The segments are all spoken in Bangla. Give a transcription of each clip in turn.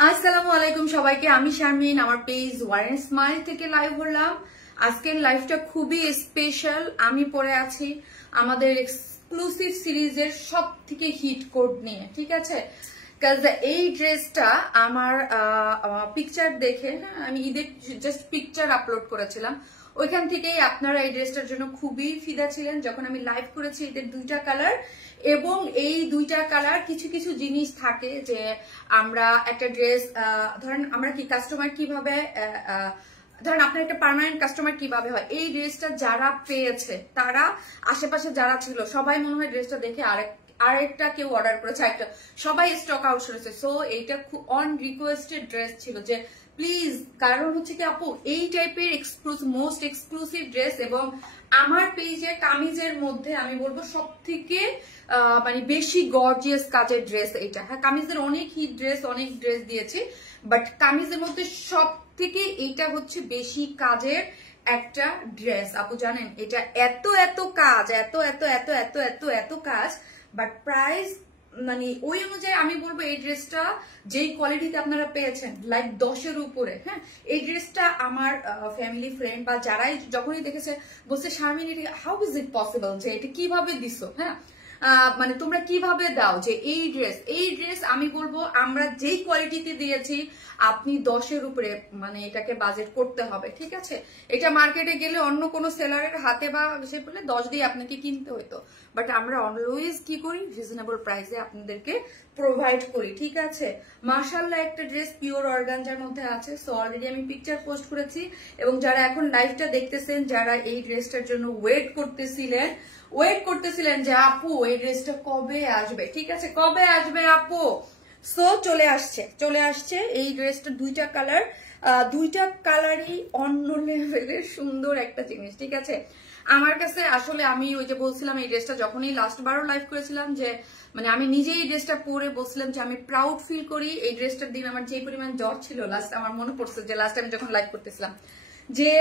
আসসালামু আলাইকুম সবাইকে, আমি শারমিন, আমার পেজ ওয়ারেন স্মাইল থেকে লাইভ হলাম। আজকের লাইভটা খুবই স্পেশাল। আমি পরে আছি আমাদের এক্সক্লুসিভ সিরিজের সব থেকে হিট কোড নিয়ে, ঠিক আছে? এই ড্রেসটা আমার পিকচার দেখে, হ্যাঁ, আমি ঈদের জাস্ট পিকচার আপলোড করেছিলাম, ওইখান থেকেই আপনারা এই ড্রেসটার জন্য খুবই ফিদা ছিলেন যখন আমি লাইভ করেছি। এদের দুইটা কালার, এবং এই দুইটা কালার কিছু কিছু জিনিস থাকে যে আমরা একটা ড্রেস ধরেন আমরা কি কাস্টমার কিভাবে ধরেন আপনার একটা পার্মানেন্ট কাস্টমার কিভাবে হয়, এই ড্রেসটা যারা পেয়েছে তারা আশেপাশে যারা ছিল সবাই মনে হয় ড্রেসটা দেখে আরেকটা কেউ অর্ডার করেছে, একটা সবাই স্টক আউট করেছে। সো এইটা খুব অন রিকোয়েস্টেড ড্রেস ছিল যে প্লিজ, কারণ হচ্ছে কি আপু এই টাইপের মোস্ট এক্সক্লুসিভ ড্রেস, এবং আমার পেজে কামিজের মধ্যে আমি বলবো সব থেকে মানে বেশি গর্জিয়াস কাজের ড্রেস এইটা। হ্যাঁ, কামিজের অনেক হিট ড্রেস, অনেক ড্রেস দিয়েছি, বাট কামিজের মধ্যে সব থেকে এইটা হচ্ছে বেশি কাজের একটা ড্রেস। আপু জানেন এটা এত এত কাজ, এত এত এত এত এত এত কাজ, বাট প্রাইস মানে ওই অনুযায়ী আমি বলবো এই ড্রেসটা যেই কোয়ালিটিতে আপনারা পেয়েছেন লাইক 10-এর উপরে। হ্যাঁ, এই ড্রেসটা আমার ফ্যামিলি ফ্রেন্ড বা যারাই যখনই দেখেছে বলছে Sharmin how is it possible, যে এটা কিভাবে দিছো, হ্যাঁ মানে তোমরা কিভাবে দাও, যে এই ড্রেস আমি বলবো আমরা যেই কোয়ালিটিতে দিয়েছি আপনি 10-এর উপরে মানে এটাকে বাজেট করতে হবে, ঠিক আছে? এটা মার্কেটে গেলে অন্য কোনো সেলারের হাতে বা সে বলে 10 দিয়ে আপনাকে কিনতে হইতো, বাট আমরা অলওয়েজ কি করি, রিজনেবল প্রাইসে আপনাদেরকে প্রোভাইড করি, ঠিক আছে? মাশাআল্লাহ একটা ড্রেস পিওর অর্গানজার মধ্যে আছে। সো অলরেডি আমি পিকচার পোস্ট করেছি, এবং যারা এখন লাইভটা দেখতেছেন, যারা এই ড্রেসটার জন্য ওয়েট করতেছিলেন যে আপু এই ড্রেসটা কবে আসবে, ঠিক আছে, কবে আসবে আপু? সো চলে আসছে এই ড্রেসটা। দুইটা কালারই অন্য লেভেলের সুন্দর একটা জিনিস, ঠিক আছে? আমার কাছে আসলে আমি ওই যে বলছিলাম এই ড্রেসটা যখনই লাস্ট বারও লাইভ করেছিলাম, যে মানে আমি নিজেই এই ড্রেসটা পরে বলছিলাম যে আমি প্রাউড ফিল করি। এই ড্রেসটার দিন আমার যে পরিমাণ জ্বর ছিল, লাস্ট আমার মনে পড়ছে যে লাস্ট আমি যখন লাইভ করতেছিলাম, যে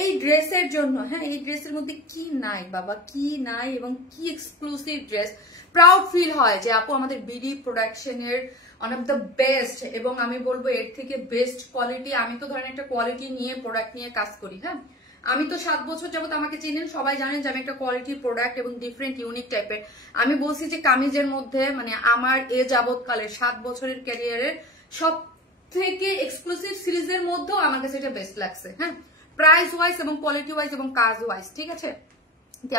এই ড্রেসের জন্য, হ্যাঁ এই ড্রেসের মধ্যে কি নাই বাবা, কি নাই, এবং কি এক্সক্লুসিভ ড্রেস। প্রাউড ফিল হয় যে আপু আমাদের বিডি প্রোডাকশনের ওয়ান অফ দ্য বেস্ট, এবং আমি বলবো এর থেকে বেস্ট কোয়ালিটি। আমি তো ধরেন একটা কোয়ালিটি নিয়ে প্রোডাক্ট নিয়ে কাজ করি, হ্যাঁ আমি তো 7 বছর যাবত আমাকে চিনেন, সবাই জানেন যে আমি একটা কোয়ালিটি প্রোডাক্ট এবং ডিফারেন্ট ইউনিক টাইপের। আমি বলছি যে কামিজের মধ্যে মানে আমার এ যাবৎকালের 7 বছরের ক্যারিয়ারের সব থেকে এক্সক্লুসিভ সিরিজের মধ্যেও আমার কাছে এটা বেস্ট লাগছে, হ্যাঁ প্রাইস ওয়াইজ এবং কোয়ালিটি ওয়াইজ এবং কাজ ওয়াইজ, ঠিক আছে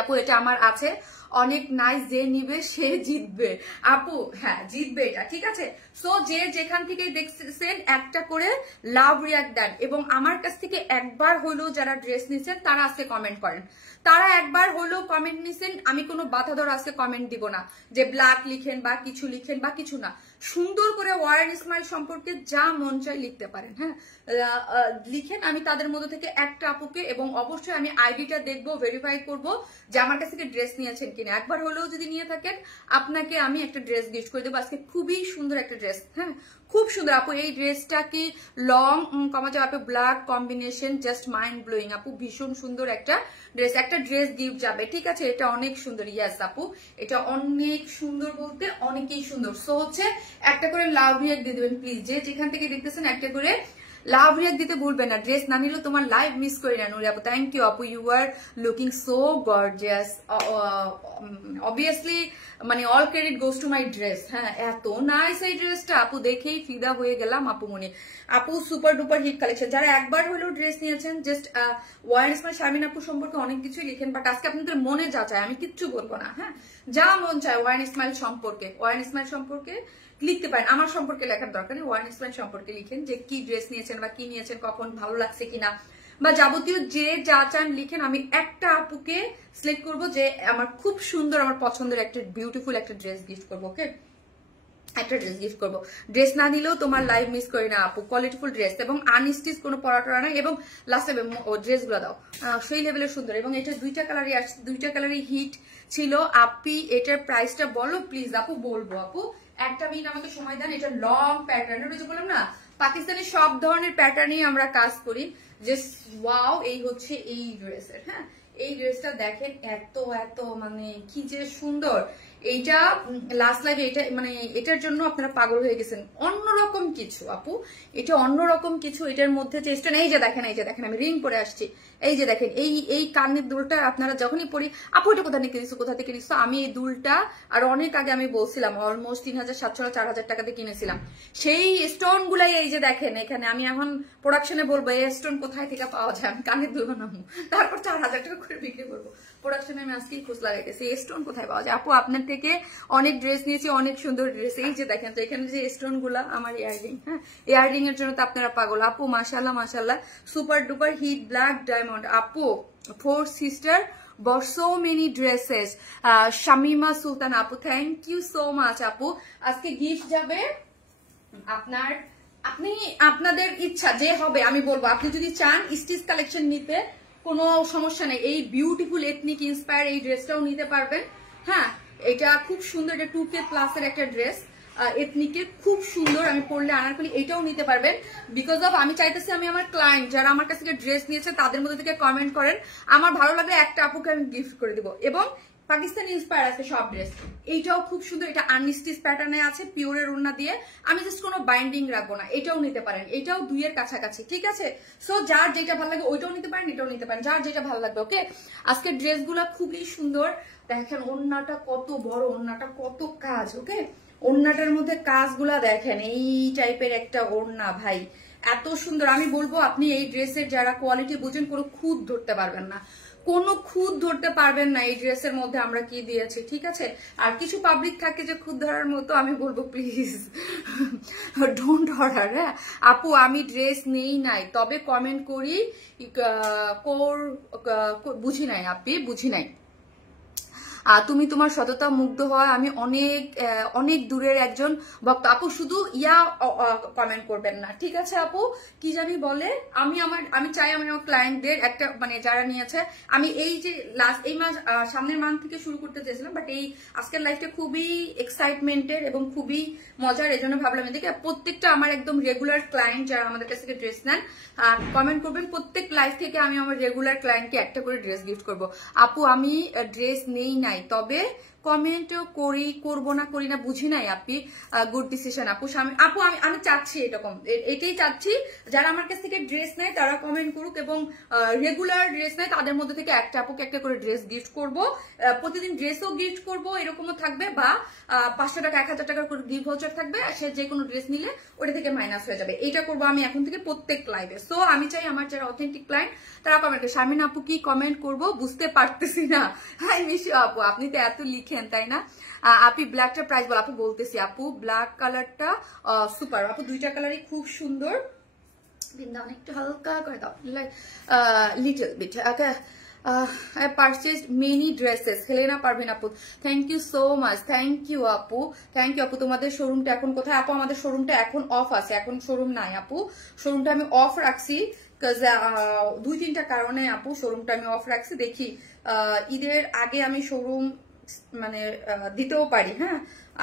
আপু? এটা আমার আছে অনেক নাইস, যে নিবে সে জিতবে আপু, হ্যাঁ জিতবে এটা, ঠিক আছে? সো যে যেখান থেকে দেখছেন একটা করে লাভ রিয়াক্ট দেন, এবং আমার কাছ থেকে একবার হলেও যারা ড্রেস নিছেন তারা আজকে কমেন্ট করেন, তারা একবার হলেও কমেন্ট নিছেন। আমি কোনো বাধা ধরা আজকে কমেন্ট দিব না যে ব্ল্যাক লিখেন বা কিছু না, সুন্দর করে ওয়ারেন স্মাইল সম্পর্কে যা মন চাই লিখতে পারেন, হ্যাঁ লিখেন। আমি তাদের মধ্যে থেকে একটা আপুকে, এবং অবশ্যই আমি আইডিটা দেখবো, ভেরিফাই করবো যে আমার কাছ থেকে ড্রেস নিয়েছেন কিনা। একবার হলেও যদি নিয়ে থাকেন আপনাকে আমি একটা ড্রেস গিফট করে দেবো আজকে। খুবই সুন্দর একটা ড্রেস, হ্যাঁ খুব সুন্দর আপু। এই ড্রেসটা কি লং কমা যাবে, আপু black combination, just mind blowing আপু, ভীষণ সুন্দর একটা ড্রেস গিফট যাবে, ঠিক আছে? এটা অনেক সুন্দর, ইয়াস আপু এটা অনেক সুন্দর, বলতে অনেকই সুন্দর। সো হচ্ছে একটা করে লাভ রিয়াক্ট দিয়ে দেবেন প্লিজ, যে যেখান থেকে দেখতেছেন একটা করে লাভ রিয়াক্ট দিতে ভুলবেন না। ড্রেস না নিলেও তোমার লাইভ মিস করি না নুরি আপু। থ্যাংক ইউ আপু, you are looking so gorgeous. Obviously মানে all credit goes to my dress. হ্যাঁ এত নাইস এই ড্রেসটা আপু, দেখেই ফিদা হয়ে গেলাম আপু মনে। আপু সুপার ডুপার হিট কালেকশন। যারা একবার হলেও ড্রেস নিয়েছেন, জাস্ট ওয়ারেন স্মাইল শারমিন আপু সম্পর্কে অনেক কিছুই লিখেন, বাট আজকে আপনাদের মনে যা চায় আমি কিচ্ছু বলবো না, হ্যাঁ যা মন চায় ওয়ারেন স্মাইল সম্পর্কে লিখতে পারেন। আমার সম্পর্কে লেখার দরকার নেই, ওয়ারেন স্মাইল সম্পর্কে লিখেন যে কি ড্রেস নিয়েছেন বা কি নিয়েছেন, কখন ভালো লাগছে কিনা, বা যাবতীয় যে যা চান লিখেন। আমি একটা আপুকে সিলেক্ট করবো যে আমার খুব সুন্দর, আমার পছন্দের একটা বিউটিফুল একটা ড্রেস গিফট করবো, ওকে একটা ড্রেস গিফট করবো। ড্রেস না নিলেও তোমার লাইভ মিস করি না আপু, কোয়ালিটিফুল ড্রেস এবং আনস্টিচ কোনো পরাটা নাই, এবং লাস্টে ড্রেসগুলো দাও সেই লেভেলের সুন্দর। এবং এটা দুইটা কালারই আসছে, দুইটা কালারই হিট ছিল। আপি এটার প্রাইসটা বলো প্লিজ আপু। বলবো আপু, একটা মিনিট আমাকে সময় দেন। এটা লং প্যাটার্ন, ওটা যে বললাম না পাকিস্তানি সব ধরনের প্যাটার্নই আমরা কাজ করি। জাস্ট ওয়াও, এই হচ্ছে এই ড্রেসের, হ্যাঁ এই ড্রেসটা দেখেন এত এত মানে কি যে সুন্দর। এইটা লাস্ট লাইভে এটা মানে এটার জন্য আপনারা পাগল হয়ে গেছেন। অন্যরকম কিছু আপু, এটা অন্যরকম কিছু। এটার মধ্যে চেষ্টা নেই, এই যে দেখেন আমি রিং পরে আসছি, এই যে দেখেন এই কানের দুলটা আপনারা যখনই পরি, আপু এটা কোথা থেকে নিছো? আমি এই দুলটা আর অনেক আগে আমি বলছিলাম অলমোস্ট 3700 4000 টাকাতে কিনেছিলাম। সেই স্টোন গুলাই এই যে দেখেন এখানে। আমি এখন প্রোডাকশনে বলবো এই স্টোন কোথায় থেকে পাওয়া যায়, আমি কানের দুল বানাবো, তারপর 4000 টাকা করে বিক্রি করবো। প্রোডাকশনে আমি আজকেই খোঁজ লাগাইতেছি এই স্টোন কোথায় পাওয়া যায়। আপু আপনার থেকে অনেক ড্রেস নিয়েছি, অনেক সুন্দর ড্রেস। এই যে দেখেন তো এখানে যে স্টোন গুলা, আমার ইয়াররিং, হ্যাঁ ইয়াররিং এর জন্য তো আপনারা পাগল। আপু মাশাআল্লাহ মাশাআল্লাহ, super duper hit black diamond. আপু 4 sister bought so many dresses. Shamima Sultan আপু, থ্যাংক ইউ সো মাচ আপু। আজকে গিফট যাবে আপনাদের ইচ্ছা যে হবে আমি বলবো। আপনি যদি চান স্টিচ কালেকশন নিতে কোনো সমস্যা নেই, এই বিউটিফুল এথনিক ইন্সপায়ার এই ড্রেসটাও নিতে পারবেন। হ্যাঁ এটা খুব সুন্দর, এটা 2K প্লাস এর একটা ড্রেস, এথনিকের খুব সুন্দর। আমি পরলে আনারকলি এটাও নিতে পারবেন। বিকজ অফ আমি চাইতেছি আমি আমার ক্লায়েন্ট যারা আমার কাছ থেকে ড্রেস নিয়েছে তাদের মধ্যে থেকে কমেন্ট করেন, আমার ভালো লাগলে একটা আপুকে আমি গিফট করে দিব। এবং পাকিস্তানি ইন্সপায়ার আছে সব ড্রেস। এইটাও খুব সুন্দর, এটা আনস্টিচ প্যাটার্নে আছে, পিওরের ওড়না দিয়ে। আমি জাস্ট কোনো বাইন্ডিং রাখবো না, এটাও নিতে পারেন। এটাও 2 এর কাছাকাছি, ঠিক আছে? সো যার যেটা ভালো লাগে ওইটাও নিতে পারেন, এটাও নিতে পারেন, যার যেটা ভালো লাগবে। ওকে, আজকের ড্রেসগুলো খুবই সুন্দর। দেখেন ওড়নাটা কত বড়, ওড়নাটা কত কাজ। ওকে, ওড়নাটার মধ্যে কাজগুলা দেখেন, এই টাইপের একটা ওড়না ভাই, এত সুন্দর। আমি বলবো আপনি এই ড্রেসের যারা কোয়ালিটি বুঝেন কোনো খুঁত ধরতে পারবেন না, কোনো খুঁত ধরতে পারবেন না এই ড্রেসের মধ্যে আমরা কি দিয়েছি, ঠিক আছে? আর কিছু পাবলিক থাকে যে খুঁত ধরার মতো, আমি বলবো প্লিজ ডোন্ট অর্ডার। হ্যাঁ আপু আমি ড্রেস নেই নাই, তবে কমেন্ট করি বুঝি নাই আপনি, বুঝি নাই। তুমি তোমার সততা মুগ্ধ হয়, আমি অনেক দূরের একজন ভক্ত। আপু শুধু কমেন্ট করবেন না, ঠিক আছে আপু? কি জানি বলে, আমি চাই আমি আমার ক্লায়েন্টদের একটা মানে যারা নিয়েছে, আমি এই যে লাস্ট এই মাস সামনের মান্থ থেকে শুরু করতে চেয়েছিলাম, বাট এই আজকের লাইফটা খুবই এক্সাইটমেন্টের এবং খুবই মজার, এই জন্য ভাবলাম এদিকে প্রত্যেকটা আমার একদম রেগুলার ক্লায়েন্ট যারা আমাদের কাছ থেকে ড্রেস নেন কমেন্ট করবেন। প্রত্যেক লাইফ থেকে আমি আমার রেগুলার ক্লায়েন্টকে একটা করে ড্রেস গিফট করবো। আপু আমি ড্রেস নেই নাই, তবে কমেন্টও করবো না, করি না, বুঝি নাই আপনি। গুড ডিসিশন আপু। আপু আমি চাচ্ছি এরকম, এটাই চাচ্ছি যারা আমার কাছ থেকে ড্রেস নেয় তারা কমেন্ট করুক, এবং রেগুলার ড্রেস নেয় তাদের মধ্যে থেকে একটা আপুকে একটা করে ড্রেস গিফট করব। প্রতিদিন ড্রেসও গিফট করব, এরকমও থাকবে, বা 500 টাকা 1000 টাকার করে গিফট ভাউচার থাকবে, সে যে কোনো ড্রেস নিলে ওটা থেকে মাইনাস হয়ে যাবে। এইটা করবো আমি এখন থেকে প্রত্যেক লাইভে। সো আমি চাই আমার যারা অথেন্টিক ক্লায়েন্ট তারা কমেন্ট করে। শারমিন আপু কি কমেন্ট করবো বুঝতে পারতেছি না। হাই মিশু আপু, আপনি তো এত লিখেন তাই না? আপনি ব্ল্যাকটার প্রাইস বল। আপু বলতেছি আপু ব্ল্যাক কালারটা সুপার আপু, দুইটা কালারই খুব সুন্দর। বৃন্দাবন একটু হালকা করে দাও, little bit. I purchased many dresses. Helena Parvin আপু, thank you so much. Thank you আপু, thank you আপু। তোমাদের শোরুমটা এখন কোথায় আপু? আমাদের শোরুমটা এখন অফ আছে, এখন শোরুম নাই আপু। শোরুমটা আমি অফ রাখছি 2-3টা কারণে আপু, শোরুমটা আমি অফ রাখছি। দেখি ঈদের আগে আমি শোরুম মানে দিতেও পারি, হ্যাঁ,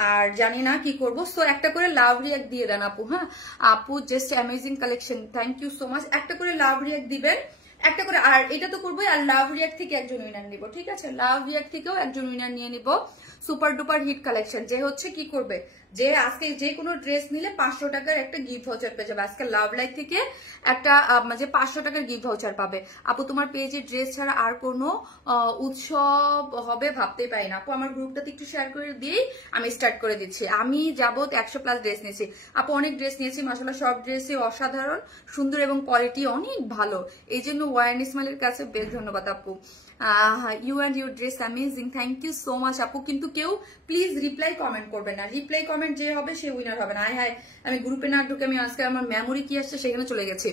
আর জানি না কি করবো। সো একটা করে লাভ রিয়াক্ট দিয়ে দেন আপু। হ্যাঁ আপু just amazing collection, thank you so much. একটা করে লাভ রিয়াক্ট দিবেন, একটা করে। আর এটা তো করবোই, আর লাভ রিয়াক্ট থেকে একজন উইনার নিব, ঠিক আছে? লাভ রিয়াক্ট থেকেও একজন উইনার নিয়ে নিব। সুপার ডুপার হিট কালেকশন, যে হচ্ছে কি করবে, যে আজকে যে কোনো ড্রেস নিলে 500 টাকার একটা গিফট ভাউচার পেয়ে যাবে। আজকে লাভ লাইফ থেকে একটা যে 500 টাকার গিফট ভাউচার পাবে। আপু তোমার পেজে ড্রেস ছাড়া আর কোনো উৎসব হবে ভাবতেই পারি না। আপু আমার গ্রুপটাতে একটু শেয়ার করে দিয়েই আমি স্টার্ট করে দিচ্ছি। আমি যাবত 100+ ড্রেস নিয়েছি আপু, অনেক ড্রেস নিয়েছি মাশাআল্লাহ, সব ড্রেসই অসাধারণ সুন্দর এবং কোয়ালিটি অনেক ভালো, এই জন্য ওয়ার্ন ইসমাইলের কাছে বেশ ধন্যবাদ আপু। You and your dress amazing, thank you so much আপু। কিন্তু কেউ প্লিজ রিপ্লাই কমেন্ট করবে না, রিপ্লাই কমেন্ট যে হবে সে উইনার হবে না। হাই আমি গ্রুপে না ঢুকে আমি আজকে আমার মেমোরি কি আসছে সেখানে চলে গেছি।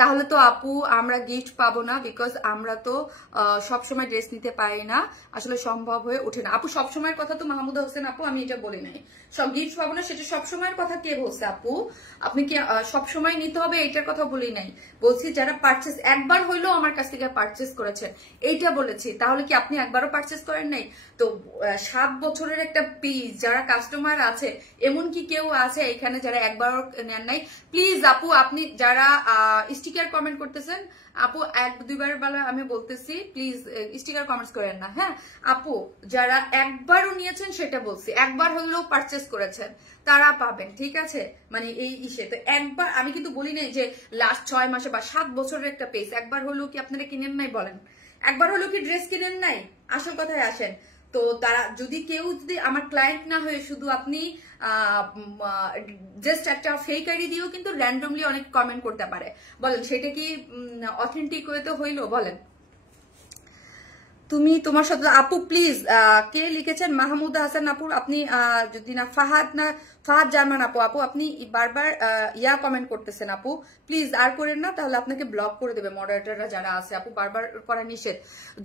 তাহলে তো আপু আমরা গিফট পাবো না, বিকজ আমরা তো সবসময় ড্রেস নিতে পারি না, আসলে সম্ভব হয়ে ওঠে না আপু। সবসময়ের কথা তো মাহমুদা হোসেন আপু আমি এটা বলি নাই, সব গিফট পাবো না সেটা সবসময়ের কথা কে বলছে আপু? আপনি কি সবসময় নিতে হবে এটার কথা বলি নাই, বলছি যারা পারচেস একবার হইলেও আমার কাছ থেকে পারচেস করেছেন এইটা বলেছি। তাহলে কি আপনি একবারও পারচেস করেন নাই? তো 7 বছরের একটা পেজ যারা কাস্টমার আছে, এমন কি কেউ আছে এখানে যারা একবারও নেন নাই? প্লিজ আপু, আপনি যারা স্টিকার কমেন্ট করতেছেন আপু, 1-2বার বেলা আমি বলতেছি প্লিজ স্টিকার কমেন্টস করেন না। হ্যাঁ আপু, যারা একবারও নিয়েছেন সেটা বলছি, একবার হলেও পারচেস করেছেন তারা পাবেন, ঠিক আছে? মানে এই ইসে তো একবার, আমি কিন্তু বলি নাই যে লাস্ট 6 মাসে বা 7 বছরের একটা পেজ, একবার হলেও কি আপনারা কিনেন নাই বলেন? একবার হলেও কি ড্রেস কিনেন নাই? আসল কথায় আসেন। তো তারা যদি কেউ যদি আমার ক্লায়েন্ট না হয়ে শুধু আপনি জাস্ট একটা ফেক আইডি দিয়েও কিন্তু র্যান্ডমলি অনেক কমেন্ট করতে পারে, বলেন সেটা কি অথেন্টিক ওয়ে তো হইলো? বলেন। তুমি তোমার সাথে আপু প্লিজ, কে লিখেছেন? মাহমুদা হাসান আপু, আপনি যদি না ফাহাদ জার্মান আপু, আপু আপনি বারবার ইয়া কমেন্ট করতেছেন আপু, প্লিজ আর করেন না, তাহলে আপনাকে ব্লক করে দেবে মডারেটররা যারা আছে। আপু বারবার করা নিষেধ।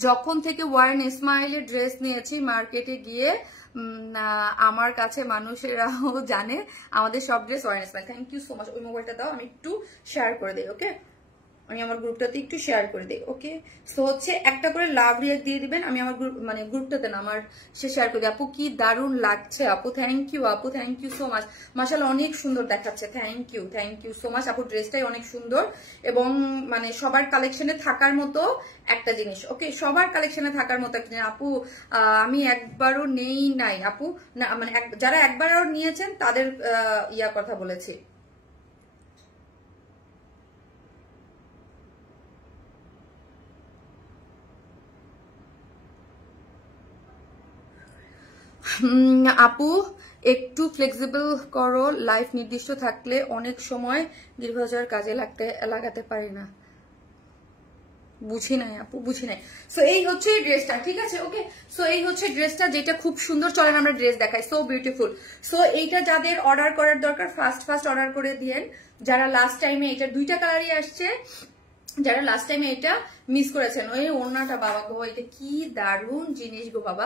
যখন থেকে ওয়ারেন ইসমাইলের ড্রেস নিয়েছি মার্কেটে গিয়ে আমার কাছে মানুষেরাও জানে আমাদের সব ড্রেস ওয়ারেন ইসমাইল। Thank you so much. ওই মোবাইলটা দাও, আমি একটু শেয়ার করে দিই। ওকে, আমি আমার গ্রুপটাতে একটু শেয়ার করে দিই। ওকে, সো হচ্ছে একটা করে লাভ রিয়াক্ট দিয়ে দিবেন। আমি আমার গ্রুপ মানে গ্রুপটাতে না, আমার সে শেয়ার করে দিই। আপু কি দারুণ লাগছে আপু, থ্যাংক ইউ আপু, থ্যাংক ইউ সো মাচ। মাশাআল্লাহ অনেক সুন্দর দেখাচ্ছে, থ্যাংক ইউ সো মাচ আপু। ড্রেসটাই অনেক সুন্দর এবং মানে সবার কালেকশনে থাকার মতো একটা জিনিস। ওকে, সবার কালেকশনে থাকার মতো একটা জিনিস আপু। আমি একবারও নেই নাই আপু, না মানে যারা একবারও নিয়েছেন তাদের ইয়া কথা বলেছি। আপু একটু ফ্লেক্সিবল করো, লাইফ নির্দিষ্ট থাকলে অনেক সময় দীর্ঘজয়ের কাজে লাগাতে পারি না। বুঝি নাই আপু, বুঝি নাই। সো এই হচ্ছে ড্রেসটা, ঠিক আছে? ওকে, সো এই হচ্ছে ড্রেসটা, যেটা খুব সুন্দর। চলেন আমরা ড্রেস দেখাই। So beautiful. সো এইটা যাদের অর্ডার করার দরকার ফার্স্ট অর্ডার করে দিয়েন। যারা লাস্ট টাইমে, এটা 2টা কালারই আসছে, যারা লাস্ট টাইমে এটা মিস করেছেন। ওই ওড়নাটা বাবা গো, এটা কি দারুণ জিনিস গো বাবা,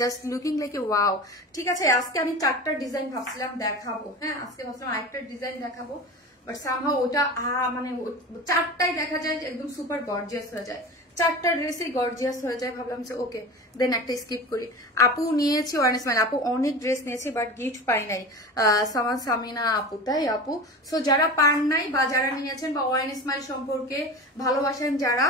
just looking like a wow. ঠিক আছে, আজকে আমি 4টা ডিজাইন ভাবছিলাম দেখাবো। হ্যাঁ, আজকে ভাবছিলাম আরেকটা ডিজাইন দেখাবো, বাট সামহাউ ওটা মানে 4টাই দেখা যায় একদম সুপার গর্জিয়াস হয়ে যায়। 4টা ড্রেসই গর্জিয়াস হয়ে যায়। ভাবলাম যে ওকে দেন একটা স্কিপ করি। আপু নিয়েছি ওয়ারেন ইসমাইল, আপু অনেক ড্রেস নিয়েছি বাট গিফট পাই নাই। সামিনা আপু, তাই আপু? সো যারা পান নাই বা যারা নিয়েছেন বা ওয়ারেন ইসমাইল সম্পর্কে ভালোবাসেন যারা,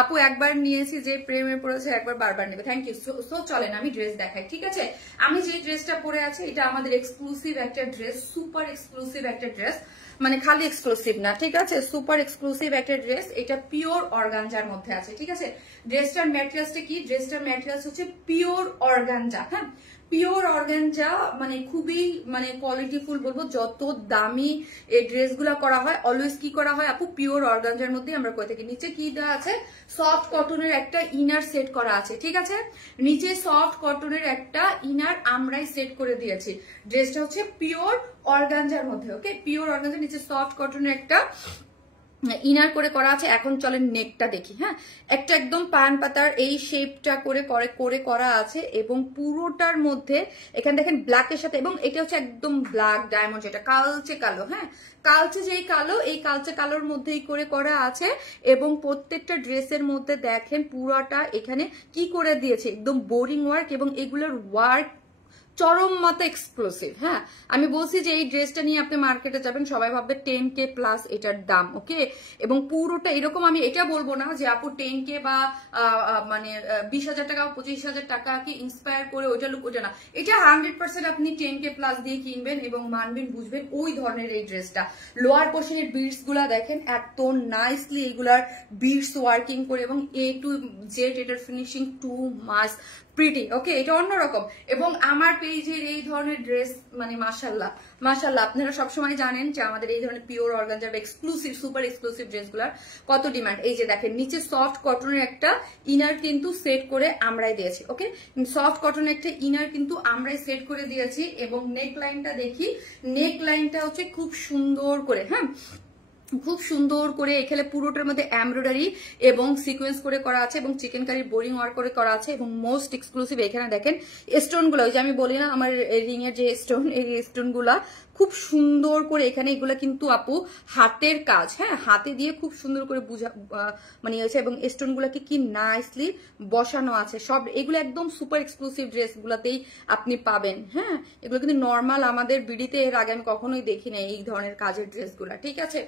আপু একবার নিয়েছি যে প্রেমে পড়েছে একবার বারবার নেবে। Thank you. সো চলেন আমি ড্রেস দেখাই, ঠিক আছে? আমি যে ড্রেসটা পরে আছি এটা আমাদের এক্সক্লুসিভ একটা ড্রেস, সুপার এক্সক্লুসিভ একটা ড্রেস, মানে খালি এক্সক্লুসিভ না, ঠিক আছে? সুপার এক্সক্লুসিভ একটা ড্রেস। এটা পিওর অর্গানজার মধ্যে আছে, ঠিক আছে? ড্রেসটার ম্যাটেরিয়ালসটা কি? ড্রেসটার ম্যাটেরিয়ালস হচ্ছে পিওর অর্গানজা। হ্যাঁ, পিওর অর্গানজা, মানে খুবই মানে কোয়ালিটিফুল বলবো। যত দামি এই ড্রেসগুলো করা হয় অলওয়েজ কি করা হয় আপু? পিওর অর্গানজার মধ্যে আমরা করে থাকি। নিচে কি দেওয়া আছে? সফট কটনের একটা ইনার সেট করা আছে, ঠিক আছে? নিচে সফট কটনের একটা ইনার আমরাই সেট করে দিয়েছি। ড্রেসটা হচ্ছে পিওর অর্গানজার মধ্যে। ওকে, পিওর অর্গানজা, নিচে সফট কটনের একটা ইনার করে করা আছে। এখন চলেন নেকটা দেখি। হ্যাঁ, একটা একদম পান পাতার এই শেপটা করে করা আছে এবং পুরোটার মধ্যে এখানে দেখেন ব্ল্যাকের সাথে, এবং এটা হচ্ছে একদম ব্ল্যাক ডায়মন্ড, যেটা কালচে কালো। হ্যাঁ, কালচে যেই কালো, এই কালচে কালোর মধ্যেই করে করা আছে। এবং প্রত্যেকটা ড্রেসের মধ্যে দেখেন পুরোটা এখানে কি করে দিয়েছে, একদম বোরিং ওয়ার্ক, এবং এগুলোর ওয়ার্ক চরম মতো এক্সক্লুসিভ। হ্যাঁ, আমি বলছি যে এই ড্রেসটা নিয়ে আপনি মার্কেটে যাবেন সবাই ভাববে 10K প্লাস এটার দাম। ওকে, এবং পুরোটা এরকম, আমি এটা বলবো না যে আপু 10K বা মানে 20,000 টাকা 25,000 টাকা কি ইন্সপায়ার করে ওইটা লুক, ওটা না। এটা 100% আপনি 10K প্লাস দিয়ে কিনবেন এবং মানবেন, বুঝবেন ওই ধরনের এই ড্রেসটা। লোয়ার পোর্শনের বিডস গুলা দেখেন এত নাইসলি এগুলার বিডস ওয়ার্কিং করে, এবং A to Z এটার ফিনিশিং টু মাস প্রিটি। ওকে, এটা অন্যরকম। এবং আমার পেজের এই ধরনের ড্রেস মানে মাশাল্লাহ মাশাল্লাহ, আপনারা সবসময় জানেন যে আমাদের এই ধরনের পিওর অর্গানজার এক্সক্লুসিভ সুপার এক্সক্লুসিভ ড্রেসগুলোর কত ডিমান্ড। এই যে দেখেন নিচে সফট কটনের একটা ইনার কিন্তু সেট করে আমরাই দিয়েছি। ওকে, সফট কটনের একটা ইনার কিন্তু আমরাই সেট করে দিয়েছি। এবং নেক লাইনটা দেখি, নেক লাইনটা হচ্ছে খুব সুন্দর করে, হ্যাঁ খুব সুন্দর করে এখানে পুরোটার মধ্যে এমব্রয়ডারি এবং সিকোয়েন্স করে করা আছে, এবং চিকেন কারি বোরিং ওয়ার্ক করে করা আছে। এবং মোস্ট এক্সক্লুসিভ এখানে দেখেন স্টোন গুলো, ওই যে আমি বলি না আমার রিং এর যে স্টোন, এই স্টোন গুলা খুব সুন্দর করে এখানে এগুলা কিন্তু আপু হাতের কাজ, হ্যাঁ হাতে দিয়ে খুব সুন্দর করে মানে হয়েছে, এবং স্টোন গুলাকে কি নাইসলি বসানো আছে সব। এগুলো একদম সুপার এক্সক্লুসিভ ড্রেস গুলাতেই আপনি পাবেন, হ্যাঁ এগুলো কিন্তু নর্মাল আমাদের বিডিতে এর আগে আমি কখনোই দেখি না এই ধরনের কাজের ড্রেসগুলা, ঠিক আছে।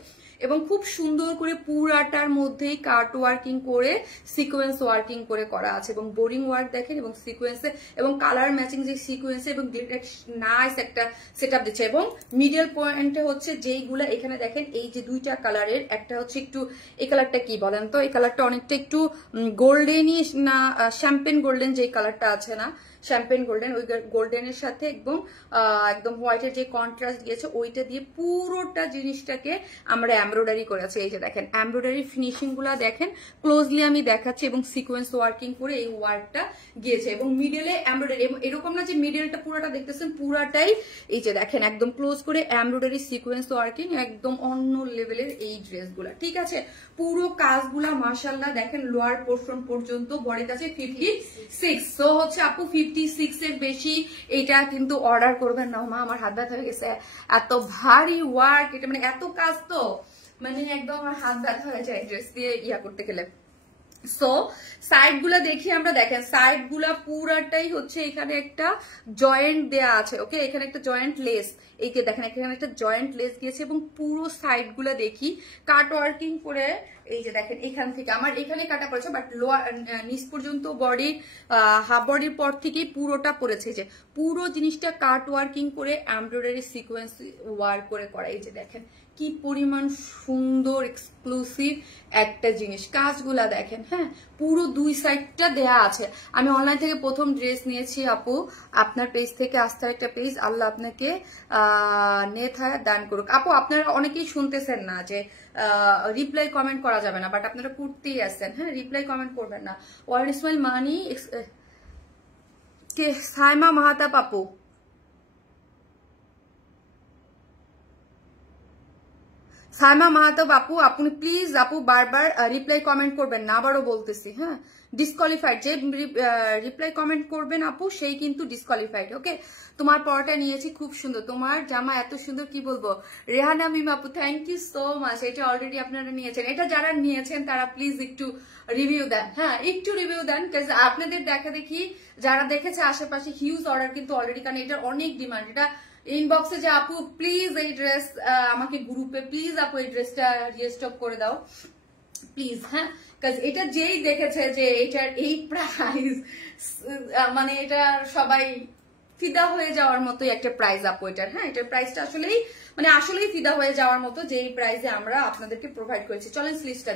এবং খুব সুন্দর করে পুরাটার মধ্যেই কাট ওয়ার্কিং করে সিকোয়েন্স ওয়ার্কিং করে করা আছে, এবং বোরিং ওয়ার্ক দেখেন, এবং সিকোয়েন্সে এবং কালার ম্যাচিং যে সিকোয়েন্সে এবং নাইস একটা সেটআপ দিচ্ছে। এবং মিডল পয়েন্টে হচ্ছে যেইগুলা এখানে দেখেন এই যে দুইটা কালারের, একটা হচ্ছে একটু এই কালারটা কি বলেন তো, এই কালারটা অনেকটা একটু গোল্ডেনই না, শ্যাম্পেন গোল্ডেন যে কালারটা আছে না, শ্যাম্পেন গোল্ডেন, ওই গোল্ডেনের সাথে একদম হোয়াইটের যে কন্ট্রাস্ট দিয়েছে ওইটা দিয়ে পুরোটা জিনিসটাকে আমরা এমব্রয়ডারি করেছি। এই যে দেখেন এমব্রয়ডারি ফিনিশিং গুলা দেখেন, ক্লোজলি আমি দেখাচ্ছি, এবং সিকোয়েন্স ওয়ার্কিং করে এই ওয়ার্কটা গিয়েছে, এবং মিডলে এমব্রয়ডারি, এরকম না যে মিডলটা পুরোটা দেখতেছেন, পুরাটাই এই যে দেখেন একদম ক্লোজ করে এমব্রয়ডারি সিকোয়েন্স ওয়ার্কিং, একদম অন্য লেভেলের এই ড্রেসগুলা, ঠিক আছে। পুরো কাজগুলা মাশাআল্লাহ দেখেন লোয়ার পোর্শন পর্যন্ত, বডির কাছে 56, সো হচ্ছে আপু 56 এর বেশি এটা কিন্তু অর্ডার করবেন না। মা আমার হাত ব্যথা হয়ে গেছে, এত ভারী ওয়ার্ক, এটা মানে এত কাজ তো মানে একদম আমার হাত ব্যথা হয়ে যায় ড্রেস দিয়ে ইয়া করতে গেলে। সো সাইড গুলা দেখি আমরা, দেখেন সাইড গুলা পুরাটাই হচ্ছে এখানে একটা জয়েন্ট দেয়া আছে, ওকে এখানে একটা জয়েন্ট লেস, এই যে দেখেন এখানে একটা জয়েন্ট লেস গিয়েছে, এবং পুরো সাইড গুলা দেখি কাট ওয়ার্কিং করে, এই যে দেখেন এখান থেকে আমার এখানে কাটা পড়েছে, বাট লোয়ার নিচ পর্যন্ত বডি হাফ বডির পর থেকেই পুরোটা পড়েছে, যে পুরো জিনিসটা কাট ওয়ার্কিং করে এমব্রয়ডারি সিকোয়েন্স ওয়ার্ক করে করা। এই যে দেখেন কি পরিমাণ সুন্দর এক্সক্লুসিভ একটা জিনিস, কাজগুলা দেখেন, হ্যাঁ পুরো দুই সাইডটা দেয়া আছে। আমি অনলাইন থেকে প্রথম ড্রেস নিয়েছি আপু, আপনার পেজ থেকে আস্থা একটা পেজ, আল্লাহ আপনাকে নেত হায়াত দান করুক। আপু আপনারা অনেকেই শুনতেছেন না যে রিপ্লাই কমেন্ট করা যাবে না, বাট আপনারা করতেই আসছেন, হ্যাঁ রিপ্লাই কমেন্ট করবেন না। ওয়ারেন ইসমাইল মানি কে সাইমা মাহাতাব আপু, সাইমা মাহাতাব আপু আপনি প্লিজ আপু বারবার রিপ্লাই কমেন্ট করবেন না, আবারও বলতেছি, হ্যাঁ ডিসকোয়ালিফাইড, যে রিপ্লাই কমেন্ট করবেন আপু সেই কিন্তু ডিসকোয়ালিফাইড, ওকে। তোমার পরোটা নিয়েছি খুব সুন্দর, তোমার জামা এত সুন্দর, কি বলবো। রেহানা মিম আপু থ্যাংক ইউ সো মাচ, এটা অলরেডি আপনারা নিয়েছেন, এটা যারা নিয়েছেন তারা প্লিজ একটু রিভিউ দেন, হ্যাঁ একটু রিভিউ দেন, আপনাদের দেখা দেখি যারা দেখেছে আশেপাশে হিউজ অর্ডার কিন্তু অলরেডি, কারণ এটার অনেক ডিমান্ড। এটা ইনবক্সে যে আপু প্লিজ এই ড্রেস আমাকে গ্রুপে প্লিজ আপু এই ড্রেসটা রিস্টক করে দাও প্লিজ, হ্যাঁ কাজ এটা যেই দেখেছে যে এটার এই প্রাইস, মানে এটা সবাই ফিদা হয়ে যাওয়ার মতো একটা প্রাইস আপু এটার, হ্যাঁ এটার প্রাইসটা আসলেই মানে আসলেই ফিদা হয়ে যাওয়ার মতো যেই প্রাইসে আমরা আপনাদেরকে প্রোভাইড করেছি। চলেন স্লিভসটা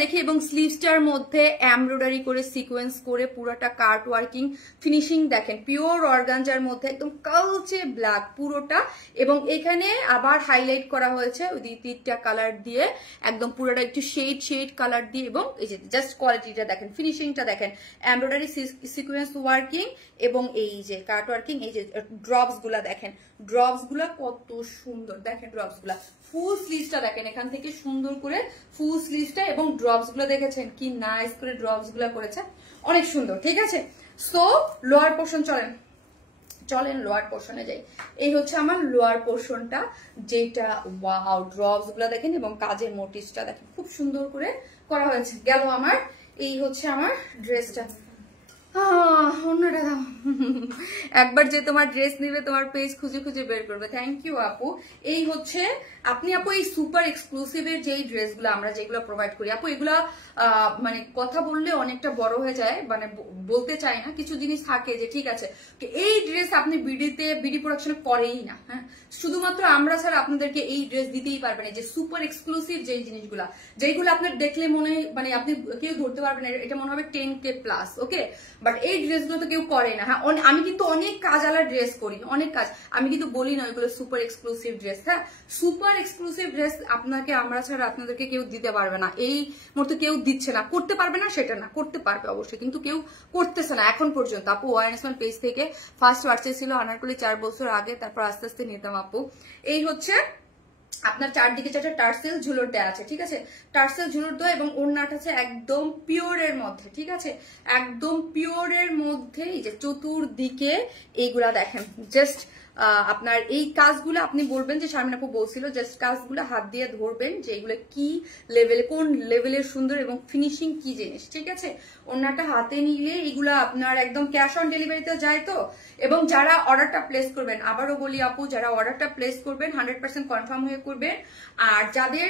দেখি, এবং স্লিভসটার মধ্যে এমব্রয়ডারি করে সিকোয়েন্স করে পুরোটা কাট ওয়ার্কিং ফিনিশিং দেখেন, পিওর অর্গানজার মধ্যে একদম কালচে ব্ল্যাক পুরোটা, এবং এখানে আবার হাইলাইট করা হয়েছে ওই তিনটা কালার দিয়ে, একদম পুরোটা একটু শেড কালার দিয়ে, এবং এই যে জাস্ট কোয়ালিটিটা দেখেন, ফিনিশিংটা দেখেন, এমব্রয়ডারি সিকোয়েন্স ওয়ার্কিং এবং এই যে কাট ওয়ার্কিং, এই যে ড্রপস গুলা দেখেন, ড্রপস গুলা কত সুন্দর দেখেন, ড্রপস গুলা ফুল স্লিভসটা দেখেন, এখান থেকে সুন্দর করে ফুল স্লিভসটা এবং ড্রপস গুলা দেখেছেন কি নাইস করে ড্রপস গুলা করেছে, অনেক সুন্দর, ঠিক আছে। সো লোয়ার পোর্শন চলেন লোয়ার পোর্শনে যাই। এই হচ্ছে আমার লোয়ার পোর্শনটা, যেটা ওয়াও ড্রপস গুলা দেখেন এবং কাজের মোটিভসটা দেখেন খুব সুন্দর করে করা হয়েছে। গেল আমার এই হচ্ছে আমার ড্রেসটা, অন্যটা দাও একবার যে তোমার ড্রেস নিবে তোমার পেজ খুঁজে খুঁজে বের করবে। থ্যাংক ইউ আপু। এই হচ্ছে আপনি আপু এই সুপার এক্সক্লুসিভের যেই ড্রেসগুলো আমরা যেগুলো প্রোভাইড করি আপু, এগুলা মানে কথা বললে অনেকটা বড় হয়ে যায়, মানে বলতে চাই না, কিছু জিনিস থাকে যে ঠিক আছে এই ড্রেস আপনি বিডি প্রোডাকশনে করেই না, হ্যাঁ শুধুমাত্র আমরা ছাড়া আপনাদেরকে এই ড্রেস দিতেই পারবেন না, যে সুপার এক্সক্লুসিভ যেই জিনিসগুলা যেইগুলো আপনার দেখলে মনে মানে আপনি কেউ ধরতে পারবেন না, এটা মনে হবে 10K প্লাস, ওকে। বাট এই ড্রেসগুলো তো কেউ করে না, হ্যাঁ আমি কিন্তু অনেক কাজওয়ালা ড্রেস করি, অনেক কাজ, আমি কিন্তু বলি না ওইগুলো সুপার এক্সক্লুসিভ ড্রেস, হ্যাঁ সুপার এক্সক্লুসিভ ড্রেস আপনাকে আমরা ছাড়া আপনাদেরকে কেউ দিতে পারবে না, এই মুহূর্তে কেউ দিচ্ছে না, করতে পারবে না সেটা না, করতে পারবে অবশ্যই, কিন্তু কেউ করতেছে না এখন পর্যন্ত। আপু ওয়ারেন্সমান পেজ থেকে ফার্স্ট পারচেজ ছিল আনারকলি 4 বছর আগে, তারপর আস্তে আস্তে নিতাম আপু। এই হচ্ছে আপনার চারদিকে চারটা টার্সেল ঝুলর দেওয়া আছে, ঠিক আছে, টার্সেল ঝুলর দেওয়া, এবং ওড়নাটা আছে একদম পিওরের মধ্যে, ঠিক আছে একদম পিওরের মধ্যে, এই যে চতুর্দিকে এইগুলা দেখেন জাস্ট আপনার এই কাজগুলো আপনি বলবেন যে শারমিন আপু বলছিল, জাস্ট কাজগুলো হাত দিয়ে ধরবেন যে এগুলো কি লেভেলে, কোন লেভেলের সুন্দর এবং ফিনিশিং কি জিনিস, ঠিক আছে। ওনাটা হাতে নিলে এগুলো আপনার একদম ক্যাশ অন ডেলিভারিতে যায় তো। এবং যারা অর্ডারটা প্লেস করবেন, আবারও বলি আপু, যারা অর্ডারটা প্লেস করবেন 100% কনফার্ম হয়ে করবেন। আর যাদের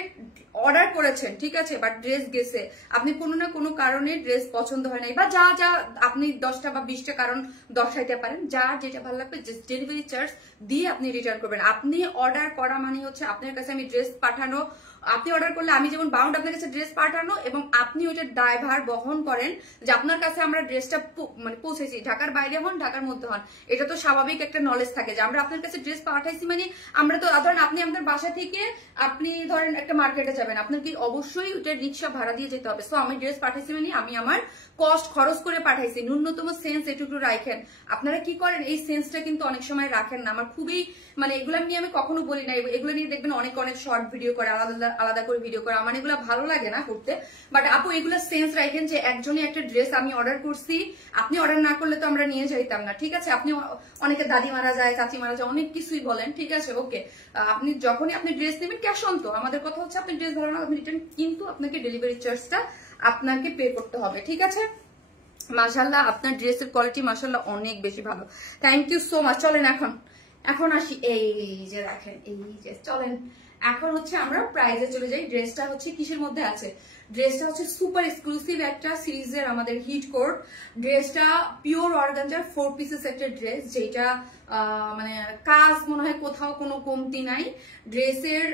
অর্ডার করেছেন, ঠিক আছে, বাট ড্রেস গেছে, আপনি কোনো না কোনো কারণে ড্রেস পছন্দ হয় নাই, বা যা যা আপনি 10টা বা 20টা কারণ দর্শাইতে পারেন, যার যেটা ভালো লাগবে জাস্ট ডেলিভারি চার্জ দিয়ে আপনি রিটার্ন করবেন। আপনি অর্ডার করা মানে হচ্ছে আপনার কাছে আমি ড্রেস পাঠানো, আপনি অর্ডার করলে আমি যেমন বাউন্ড আপনার কাছে ড্রেস পাঠানো, এবং আপনি ওইটার দায়ভার বহন করেন যে আপনার কাছে আমরা ড্রেসটা মানে পৌঁছেছি, ঢাকার বাইরে হন ঢাকার মধ্যে হন, এটা তো স্বাভাবিক একটা নলেজ থাকে যে আমরা আপনার কাছে ড্রেস পাঠাইছি, মানে আমরা তো ধরেন আপনি আপনার বাসা থেকে আপনি ধরেন একটা মার্কেটে যাবেন, আপনার কি অবশ্যই ওইটা রিক্সা ভাড়া দিয়ে যেতে হবে। সো আমি ড্রেস পাঠাইছি মানে আমি আমার কস্ট খরচ করে পাঠাইছি, ন্যূনতম সেন্স এটুকু রাখেন। আপনারা কি করেন, এই সেন্সটা কিন্তু অনেক সময় রাখেন না। আমার খুবই মানে এগুলো নিয়ে আমি কখনো বলি না, এগুলো নিয়ে দেখবেন অনেক অনেক শর্ট ভিডিও করে, আলাদা আলাদা করে ভিডিও করে, আমার এগুলো ভালো লাগে না করতে। বাট আপু এগুলো সেন্স রাখেন যে একজনে একটা ড্রেস আমি অর্ডার করছি, আপনি অর্ডার না করলে তো আমরা নিয়ে যাইতাম না, ঠিক আছে। আপনি অনেকে দাদি মারা যায়, চাচি মারা যায়, অনেক কিছুই বলেন, ঠিক আছে, ওকে। আপনি যখনই আপনি ড্রেস নেবেন ক্যাশ অন, তো আমাদের কথা হচ্ছে আপনি ড্রেস ভালো না আপনি রিটার্ন, কিন্তু আপনাকে ডেলিভারি চার্জটা আপনাকে পে করতে হবে, ঠিক আছে। মাশাআল্লাহ আপনার ড্রেসের কোয়ালিটি মাশাআল্লাহ অনেক বেশি ভালো, থ্যাংক ইউ সো মাচ। চলেন এখন আসি, এই যে দেখেন, এই যে চলেন এখন হচ্ছে আমরা প্রাইজে চলে যাই। ড্রেসটা হচ্ছে কিসের মধ্যে আছে, ড্রেসটা হচ্ছে সুপার এক্সক্লুসিভ একটা সিরিজের আমাদের হিট কোড ড্রেসটা, পিওর অর্গানজার 4 পিসেস একটা ড্রেস, যেটা মানে কাজ মনে হয় কোথাও কোনো কমতি নাই। ড্রেসের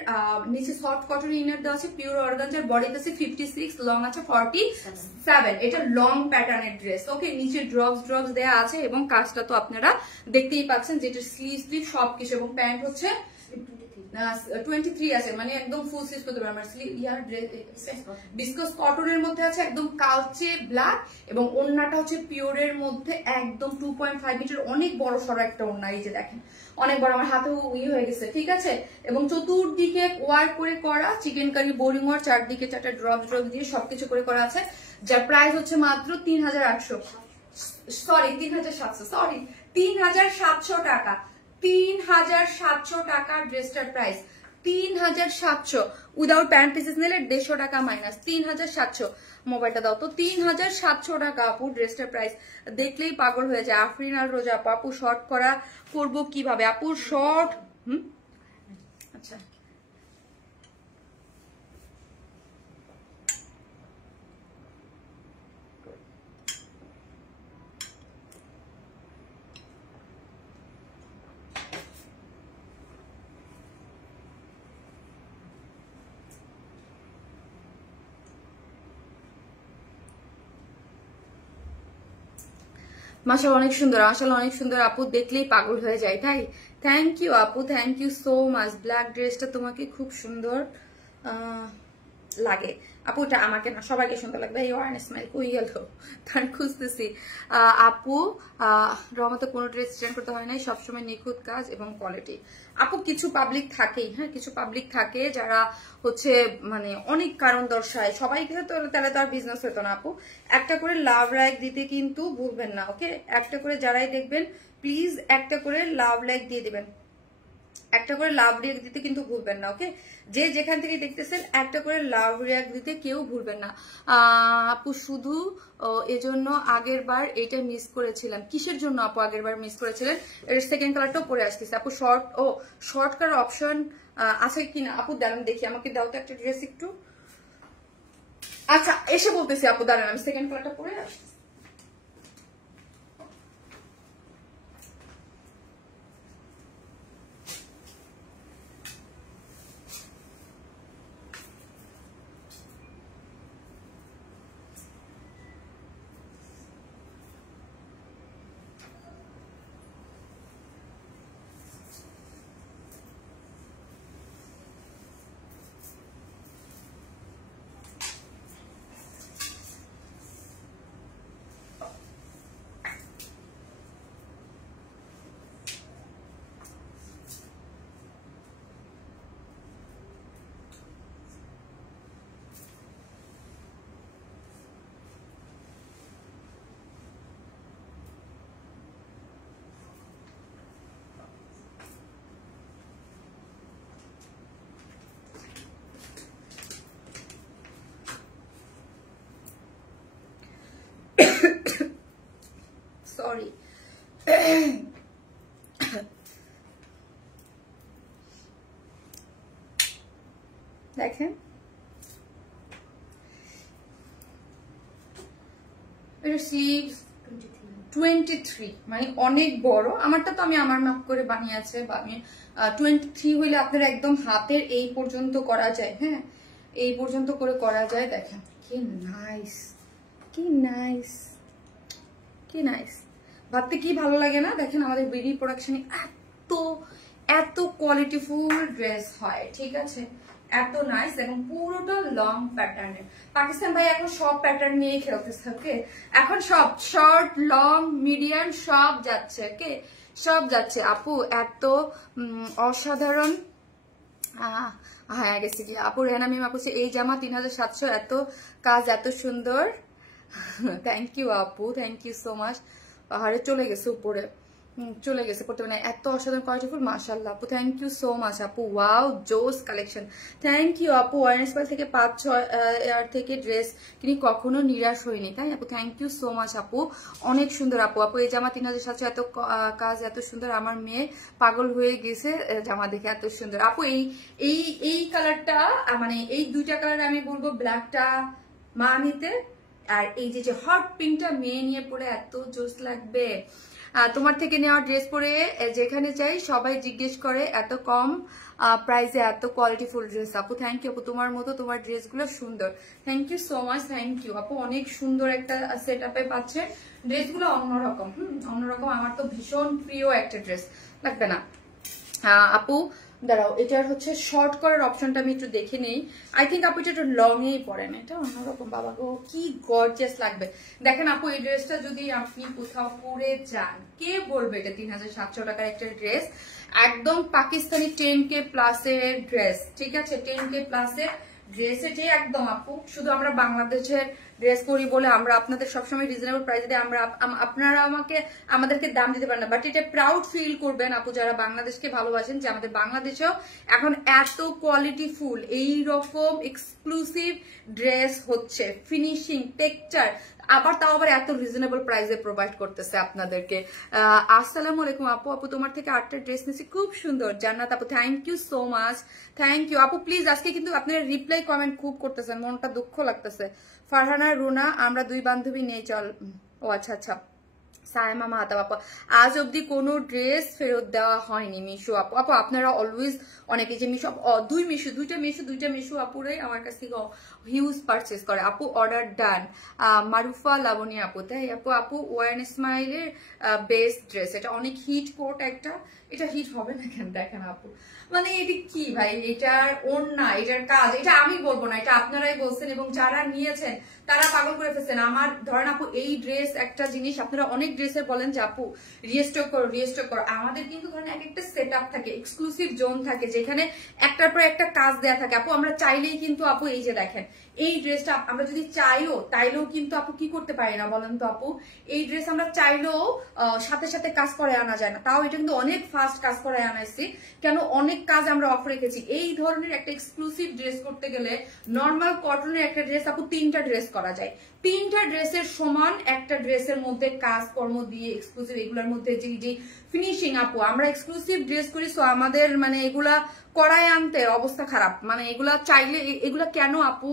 নিচে সফট কটন ইনার দেওয়া আছে, পিওর অর্গানজার, বডিতে আছে 56, লং আছে 47, এটা লং প্যাটার্নের ড্রেস, ওকে। নিচে ড্রপস দেওয়া আছে এবং কাজটা তো আপনারা দেখতেই পাচ্ছেন, যেটা স্লিভ সবকিছু, এবং প্যান্ট হচ্ছে 23 আছে, মানে একদম ফুল স্লিভ করতে পারবেন। আমার স্লিভ ইয়ার বিস্কস কটনের মধ্যে আছে, একদম কালচে ব্ল্যাক, এবং ওড়নাটা হচ্ছে পিওরের মধ্যে একদম 2.5 মিটার, অনেক বড় সড়ো একটা ওড়না, এই যে দেখেন অনেক বড়, আমার হাতেও হয়ে গেছে, ঠিক আছে। এবং চতুর্দিকে ওয়ার্ক করে করা চিকেন কারি বোরিং ওয়ার, চারদিকে 4টা ড্রপ দিয়ে সবকিছু করে করা আছে, যার প্রাইস হচ্ছে মাত্র 3800, সরি 3700, সরি 3700 টাকা, 3700 টাকা ড্রেসটার প্রাইস, 3700 উইদাউট প্যান্ট পিসেস নিলে 150 টাকা মাইনাস, 3700। মোবাইলটা দাও তো, 3700 টাকা আপু ড্রেসটার প্রাইস, দেখলেই পাগল হয়ে যায়। আফরিন আর রোজা আপু শর্ট করা করবো কিভাবে আপু, শর্ট আচ্ছা মাশাআল্লাহ অনেক সুন্দর, মাশাআল্লাহ অনেক সুন্দর আপু, দেখলেই পাগল হয়ে যায়, তাই থ্যাংক ইউ আপু, thank you so much. Black ড্রেসটা তোমাকে খুব সুন্দর লাগে আপু, এটা আমাকে না সবাইকে সুন্দর লাগবে। এই ওয়ান স্মাইল কই গেল, তার খুঁজতেছি। আপু রহমতে কোনো ড্রেস রিটার্ন করতে হয় নাই, সবসময় নিখুঁত কাজ এবং কোয়ালিটি। আপু কিছু পাবলিক থাকেই, হ্যাঁ কিছু পাবলিক থাকে যারা হচ্ছে মানে অনেক কারণ দর্শায়, সবাইকে তো তাহলে তো আর বিজনেস হতো না আপু। একটা করে লাভ লাইক দিতে কিন্তু ভুলবেন না, ওকে। একটা করে যারাই দেখবেন প্লিজ একটা করে লাভ লাইক দিয়ে দিবেন, একটা করে লাভ রিয়াক্ট দিতে কিন্তু ভুলবেন না, ওকে। যে যেখান থেকে দেখতেছেন একটা করে লাভ রিয়াক্ট দিতে কেউ ভুলবেন না আপু। শুধু এজন্য আগের বার এটা মিস করেছিলাম, কিসের জন্য আপু আগের বার মিস করেছিলেন? এর সেকেন্ড কালারটাও পরে আসতেছে আপু, শর্ট করার অপশন আছে কিনা আপু, দাঁড়ান দেখি, আমাকে দাও তো একটা ড্রেস একটু। আচ্ছা এসে বলতেছি আপু, দাঁড়ান আমি সেকেন্ড কালারটা পরে আসতেছি। এটা স্লিভস 23, মানে অনেক বড়। আমারটা তো আমি আমার মাপ করে বানিয়েছে, বা আমি 23 হইলে আপনারা একদম হাতের এই পর্যন্ত করা যায়। হ্যাঁ, এই পর্যন্ত করে করা যায়। দেখেন কি নাইস, কি নাইস, কি নাইস, ভাবতে কি ভালো লাগে না? দেখেন আমাদের বিডি প্রোডাকশনে এত এত কোয়ালিটিফুল ড্রেস হয়, ঠিক আছে, এত নাইস, এবং পুরোটা লং প্যাটার্নের। পাকিস্তান ভাই এখন সব প্যাটার্ন নিয়ে খেলতেছে, ওকে, এখন সব শর্ট, লং, মিডিয়াম সব যাচ্ছে, ওকে, সব যাচ্ছে। আপু এত অসাধারণ, হ্যাঁ গেছি কি আপু, রেহানা মিম আপু এই জামা 3700, এত কাজ এত সুন্দর। থ্যাংক ইউ আপু, থ্যাংক ইউ সো মাচ। পাহাড়ে চলে গেছে, উপরে চলে গেছে পড়তে, মানে এত অসাধারণ কোয়ালিটিফুল, মাশাআল্লাহ আপু, থ্যাংক ইউ সো মাচ আপু। ওয়াও, জোস কালেকশন, থ্যাংক ইউ আপু। ওয়ারনেসপাল থেকে 5-6 থেকে ড্রেস কিনি কখনো নিরাশ হয়নি, তাই আপু, থ্যাংক ইউ সো মাচ আপু, অনেক সুন্দর আপু। আপু এই জামা 3700, এত কাজ এত সুন্দর, আমার মেয়ে পাগল হয়ে গেছে জামা দেখে, এত সুন্দর আপু। এই কালারটা, মানে এই দুইটা কালার আমি বলবো, ব্ল্যাকটা মা নিতে, আর এই যে হট পিঙ্কটা মেয়ে নিয়ে পরে এত জোস লাগবে। তোমার থেকে নেওয়া ড্রেস পরে যেখানে যাই সবাই জিজ্ঞেস করে, এত কম প্রাইসে এত কোয়ালিটিফুল ড্রেস। আপু থ্যাংক ইউ আপু, তোমার মতো তোমার ড্রেসগুলো সুন্দর, thank you so much, thank you আপু। অনেক সুন্দর একটা সেট আপে পাচ্ছে ড্রেসগুলো, অন্যরকম, অন্যরকম। আমার তো ভীষণ প্রিয় একটা ড্রেস, লাগবে না আপু? দাঁড়াও, এটার হচ্ছে শর্ট করার অপশনটা আমি একটু দেখে নেই। আই থিঙ্ক আপু এটা একটু লং এই পরেন, এটা অন্যরকম। বাবা গো, কি গর্জিয়াস লাগবে। দেখেন আপু, এই ড্রেসটা যদি আপনি কোথাও পরে যান, কে বলবে এটা 3700 টাকার একটা ড্রেস? একদম পাকিস্তানি 10K প্লাসের ড্রেস, ঠিক আছে, 10K প্লাসের ড্রেস এটাই একদম আপু। শুধু আমরা বাংলাদেশের ড্রেস করি বলে আমরা আপনাদের সবসময় রিজনেবল প্রাইসে দিই, আপনারা আমাদেরকে দাম দিতে পারেন না, বাট এটা প্রাউড ফিল করবেন আপু যারা বাংলাদেশকে ভালোবাসেন, যে আমাদের বাংলাদেশেও এখন এত কোয়ালিটিফুল এইরকম এক্সক্লুসিভ ড্রেস হচ্ছে, ফিনিশিং, টেক্সচার, আবার তাও আবার এত রিজনেবল প্রাইসে প্রোভাইড করতেছে আপনাদেরকে। আসসালামু আলাইকুম আপু। আপু তোমার থেকে 8টা ড্রেস নিয়েছি, খুব সুন্দর। জান্নাত আপু thank you so much, thank you আপু। প্লিজ আজকে কিন্তু আপনারা রিপ্লাই কমেন্ট খুব করতেছেন, মনটা দুঃখ লাগতেছে। ফারহানা, রুনা, আমরা 2 বান্ধবী নেই চল। ও আচ্ছা আচ্ছা, সায়মা মাহাতাব আপু, আজ অব্দি কোনো ড্রেস ফেরত দেওয়া হয়নি মিশু আপু। আপু আপনারা অলওয়েজ অনেকে যে মিশু, দুইটা মিশু আপুরাই আমার কাছ থেকে হিউজ পারচেস করে। আপু অর্ডার ডান। মারুফা লাবণী আপু, তাই আপু? আপু ওয়ান স্মাইলের বেস্ট ড্রেস, এটা অনেক হিট কোট একটা, এটা হিট হবে না কেন? দেখেন আপু, মানে এটা কি ভাই, এটার ওড়না, এটার কাজ, এটা আমি বলবো না, এটা আপনারাই বলছেন, এবং যারা নিয়েছেন তারা পাগল করে ফেলছেন। আমার ধরেন আপু, এই ড্রেস একটা জিনিস, আপনারা অনেক ড্রেসের বলেন যে আপু রিস্টক করো, রিস্টক করো। আমাদের কিন্তু ধরেন এক একটা সেট আপ থাকে, এক্সক্লুসিভ জোন থাকে, যেখানে একটার পর একটা কাজ দেয়া থাকে। আপু আমরা চাইলেই কিন্তু আপু, এই যে দেখেন এই ড্রেসটা আমরা যদি চাইও তাইলেও কিন্তু আপু কি করতে পারি না বলেন তো আপু? এই ড্রেস আমরা চাইলেও সাথে সাথে কাজ করে আনা যায় না, তাও এটা কিন্তু অনেক ফাস্ট কাজ করে আনাইছি। কেন? অনেক কাজ আমরা অফ রেখেছি। এই ধরনের একটা এক্সক্লুসিভ ড্রেস করতে গেলে নর্মাল কটনের একটা ড্রেস আপু 3টা ড্রেস করা যায়, 3টা ড্রেসের সমান একটা ড্রেসের মধ্যে কাজ কর্ম দিয়ে এক্সক্লুসিভ, এগুলোর মধ্যে যে ফিনিশিং আপু, আমরা এক্সক্লুসিভ ড্রেস করি, সো আমাদের মানে এগুলা করায় আনতে অবস্থা খারাপ, মানে এগুলা চাইলে, এগুলা কেন আপু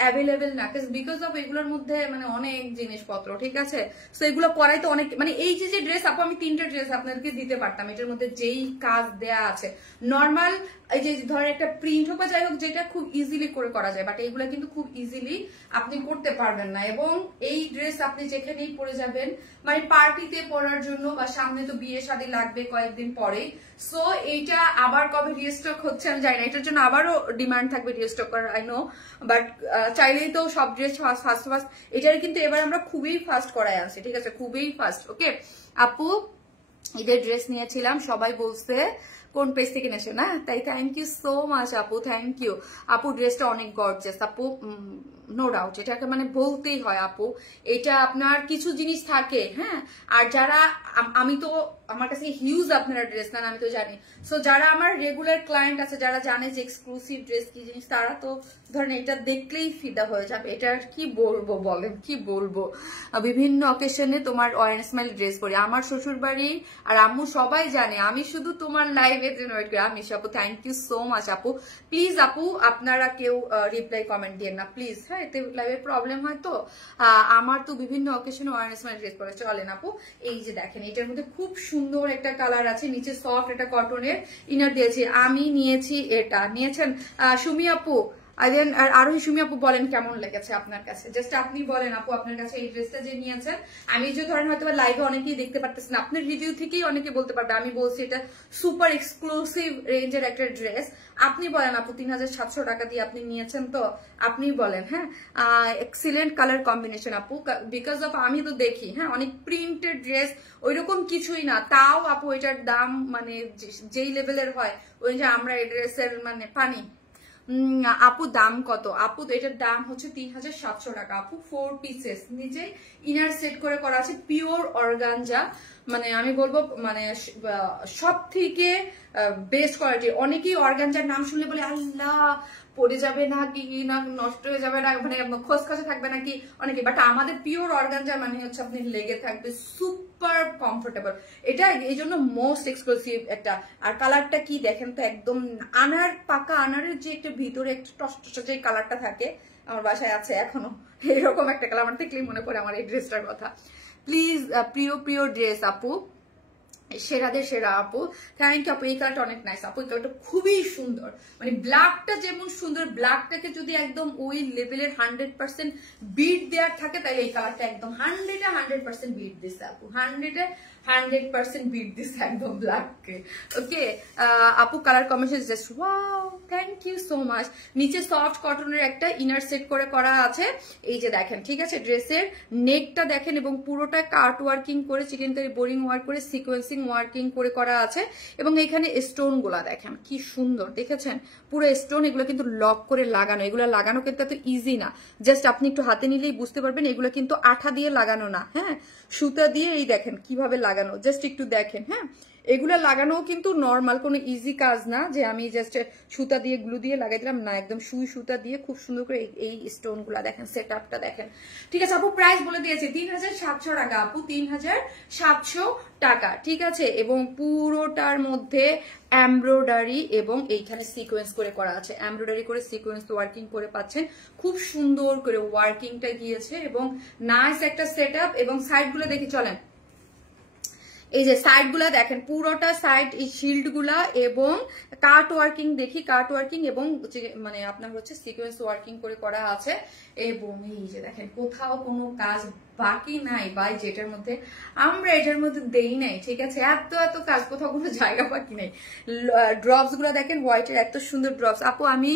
অ্যাভেলেবেল না? বিকজ অফ এগুলোর মধ্যে মানে অনেক জিনিসপত্র, ঠিক আছে, সো এগুলো করাই তো অনেক, মানে এই যে ড্রেস আপু, আমি 3টা ড্রেস আপনাদেরকে দিতে পারতাম, এটার মধ্যে যেই কাজ দেয়া আছে নর্মাল, এই যে ধরেন একটা প্রিন্ট হোক বা যাই হোক, যেটা খুব ইজিলি করে করা যায়, বাট এইগুলা কিন্তু খুব ইজিলি আপনি করতে পারবেন না। এবং এই ড্রেস আপনি যেখানেই পরে যাবেন, মানে পার্টিতে পরার জন্য, বা সামনে তো বিয়ে শাদী লাগবে কয়েকদিন পরে, সো এইটা আবার কবে রিস্টক হচ্ছে আমি জানি না, এটার জন্য আবারও ডিমান্ড থাকবে রিস্টক করার, আই নো, বাট চাইলেই তো সব ড্রেস ফাস্ট, এটার কিন্তু এবার আমরা খুবই ফাস্ট করাই আনছি, ঠিক আছে, খুবই ফাস্ট। ওকে আপু, ঈদের ড্রেস নিয়েছিলাম, সবাই বলছে কোন পেজ থেকে নেছো না, তাই থ্যাংক ইউ সো মাচ আপু, থ্যাংক ইউ আপু। ড্রেসটা অনেক গর্জিয়াস আপু, নো ডাউট, এটাকে মানে বলতেই হয় আপু, এটা আপনার কিছু জিনিস থাকে, হ্যাঁ। আর যারা, আমি তো আমার কাছে হিউজ আপনারা ড্রেস নেন, আমি তো জানি, সো যারা আমার রেগুলার ক্লায়েন্ট আছে, যারা জানে যে এক্সক্লুসিভ ড্রেস কি জিনিস, তারা তো ধরেন এটা দেখলেই ফিদা হয়ে যাবে। এটা কি বলবো বলেন, কি বলবো, বিভিন্ন অকেশনে তোমার অরেঞ্জ স্মাইল ড্রেস পরি, আমার শ্বশুর বাড়ি আর আম্মু সবাই জানে, আমি শুধু তোমার লাইভের জন্য ওয়েট করি। আমি আপু থ্যাংক ইউ সো মাচ আপু। প্লিজ আপু আপনারা কেউ রিপ্লাই কমেন্ট দিয়ে না প্লিজ, হ্যাঁ। এতে লাইভের প্রবলেম হয় তো আমার তো বিভিন্ন অকেশনে ওয়ারনেস মানে ড্রেস পরে চলেন আপু। এই যে দেখেন এটার মধ্যে খুব সুন্দর একটা কালার আছে, নিচে সফট একটা কটনের ইনার দিয়েছি। আমি নিয়েছি এটা, নিয়েছেন সুমি আপু? আর আরোহী সুমি আপু বলেন কেমন লেগেছে আপনার কাছে, জাস্ট আপনি বলেন আপু আপনার কাছে এই ড্রেসটা যে নিয়েছেন। আমি যে ধরেন হয়তো লাইভে অনেকেই দেখতে পারতেছেন, আপনার রিভিউ থেকেই অনেকে বলতে পারবে, আমি বলছি এটা সুপার এক্সক্লুসিভ রেঞ্জের একটা ড্রেস। আপনি বলেন আপু 3700 টাকা দিয়ে আপনি নিয়েছেন তো আপনি বলেন। হ্যাঁ এক্সিলেন্ট কালার কম্বিনেশন আপু, বিকজ অফ আমি তো দেখি হ্যাঁ অনেক প্রিন্টেড ড্রেস ওইরকম কিছুই না, তাও আপু এটার দাম মানে যেই লেভেলের হয় ওই যে আমরা এই ড্রেসের মানে পানি। আপু দাম কত? আপু এটার দাম হচ্ছে 3700 টাকা আপু। 4 পিসেস নিজে ইনার সেট করে করা আছে, পিওর অর্গানজা, মানে আমি বলবো মানে সব থেকে বেস্ট কোয়ালিটি। অনেকেই অর্গানজার নাম শুনলে বলে আল্লাহ পড়ে যাবে না কি না নষ্ট হয়ে যাবে না মানে খসখসে থাকবে নাকি অনেকে, বাট আমাদের পিওর অর্গানজা মানে হচ্ছে আপনি লেগে থাকবে, সুপার কমফোর্টেবল। এটা এই জন্য মোস্ট এক্সক্লুসিভ একটা। আর কালারটা কি দেখেন তো, একদম আনার পাকা আনারের যে একটা ভিতরে একটা টসটসে যে কালারটা থাকে, আমার বাসায় আছে এখনো এরকম একটা কালার। আমার দেখলেই মনে পড়ে আমার এই ড্রেসটার কথা। প্লিজ প্রিয় প্রিয় ড্রেস আপু, সেরাদের সেরা আপু, থ্যাংক ইউ আপু। এই কালারটা অনেক নাইস আপু, এই কালারটা খুবই সুন্দর, মানে ব্ল্যাকটা যেমন সুন্দর, ব্ল্যাকটাকে যদি একদম ওই লেভেলের 100% বিট দেওয়ার থাকে তাহলে এই কালারটা একদম 100% বিট দিচ্ছে আপু, 100% বিট দিচ্ছে একদম ব্ল্যাককে। ওকে আপু colour combination just wow, thank you so much. নিচে সফট কটনের একটা ইনার সেট করে করা আছে, এই যে দেখেন ঠিক আছে। ড্রেসের নেকটা দেখেন এবং পুরোটা কাট ওয়ার্কিং করে চিকেনকারি বোরিং ওয়ার্ক করে সিকোয়েন্সিং ওয়ার্কিং করে করা আছে। এবং এখানে স্টোন গুলা দেখেন কি সুন্দর, দেখেছেন পুরো স্টোন, এগুলো কিন্তু লক করে লাগানো, এগুলো লাগানো কিন্তু এত ইজি না, জাস্ট আপনি একটু হাতে নিলেই বুঝতে পারবেন। এগুলো কিন্তু আঠা দিয়ে লাগানো না, হ্যাঁ সুতা দিয়ে, এই দেখেন কিভাবে লাগানো, জাস্ট একটু দেখেন। হ্যাঁ এগুলা লাগানো কিন্তু নর্মাল কোনো ইজি কাজ না যে আমি জাস্ট সুতা দিয়ে গ্লু দিয়ে লাগাই দিলাম, না একদম সুই সুতা দিয়ে খুব সুন্দর করে এই স্টোন গুলা দেখেন, সেট আপটা দেখেন। ঠিক আছে আপু প্রাইস বলে দিয়েছে 3700 টাকা আপু, 3700 টাকা ঠিক আছে। এবং পুরোটার মধ্যে এমব্রয়ডারি এবং এইখানে সিকোয়েন্স করে করা আছে, এমব্রয়ডারি করে সিকোয়েন্স ওয়ার্কিং করে পাচ্ছেন, খুব সুন্দর করে ওয়ার্কিংটা গিয়েছে এবং নাইস একটা সেট আপ। এবং সাইড গুলো দেখি চলেন, এই যে সাইড গুলা দেখেন পুরোটা সাইড এই শিল্ড গুলা এবং কাট ওয়ার্কিং দেখি, কাট ওয়ার্কিং এবং মানে আপনার হচ্ছে সিকোয়েন্স ওয়ার্কিং করে করা আছে। এবং এই যে দেখেন কোথাও কোনো কাজ বাকি নাই ভাই, যেটার মধ্যে আমরা এটার মধ্যে দেই নাই, ঠিক আছে এত এত কাজ, কোথাও কোনো জায়গা বাকি নাই। ড্রপস গুলা দেখেন হোয়াইটের এত সুন্দর ড্রপস। আপু আমি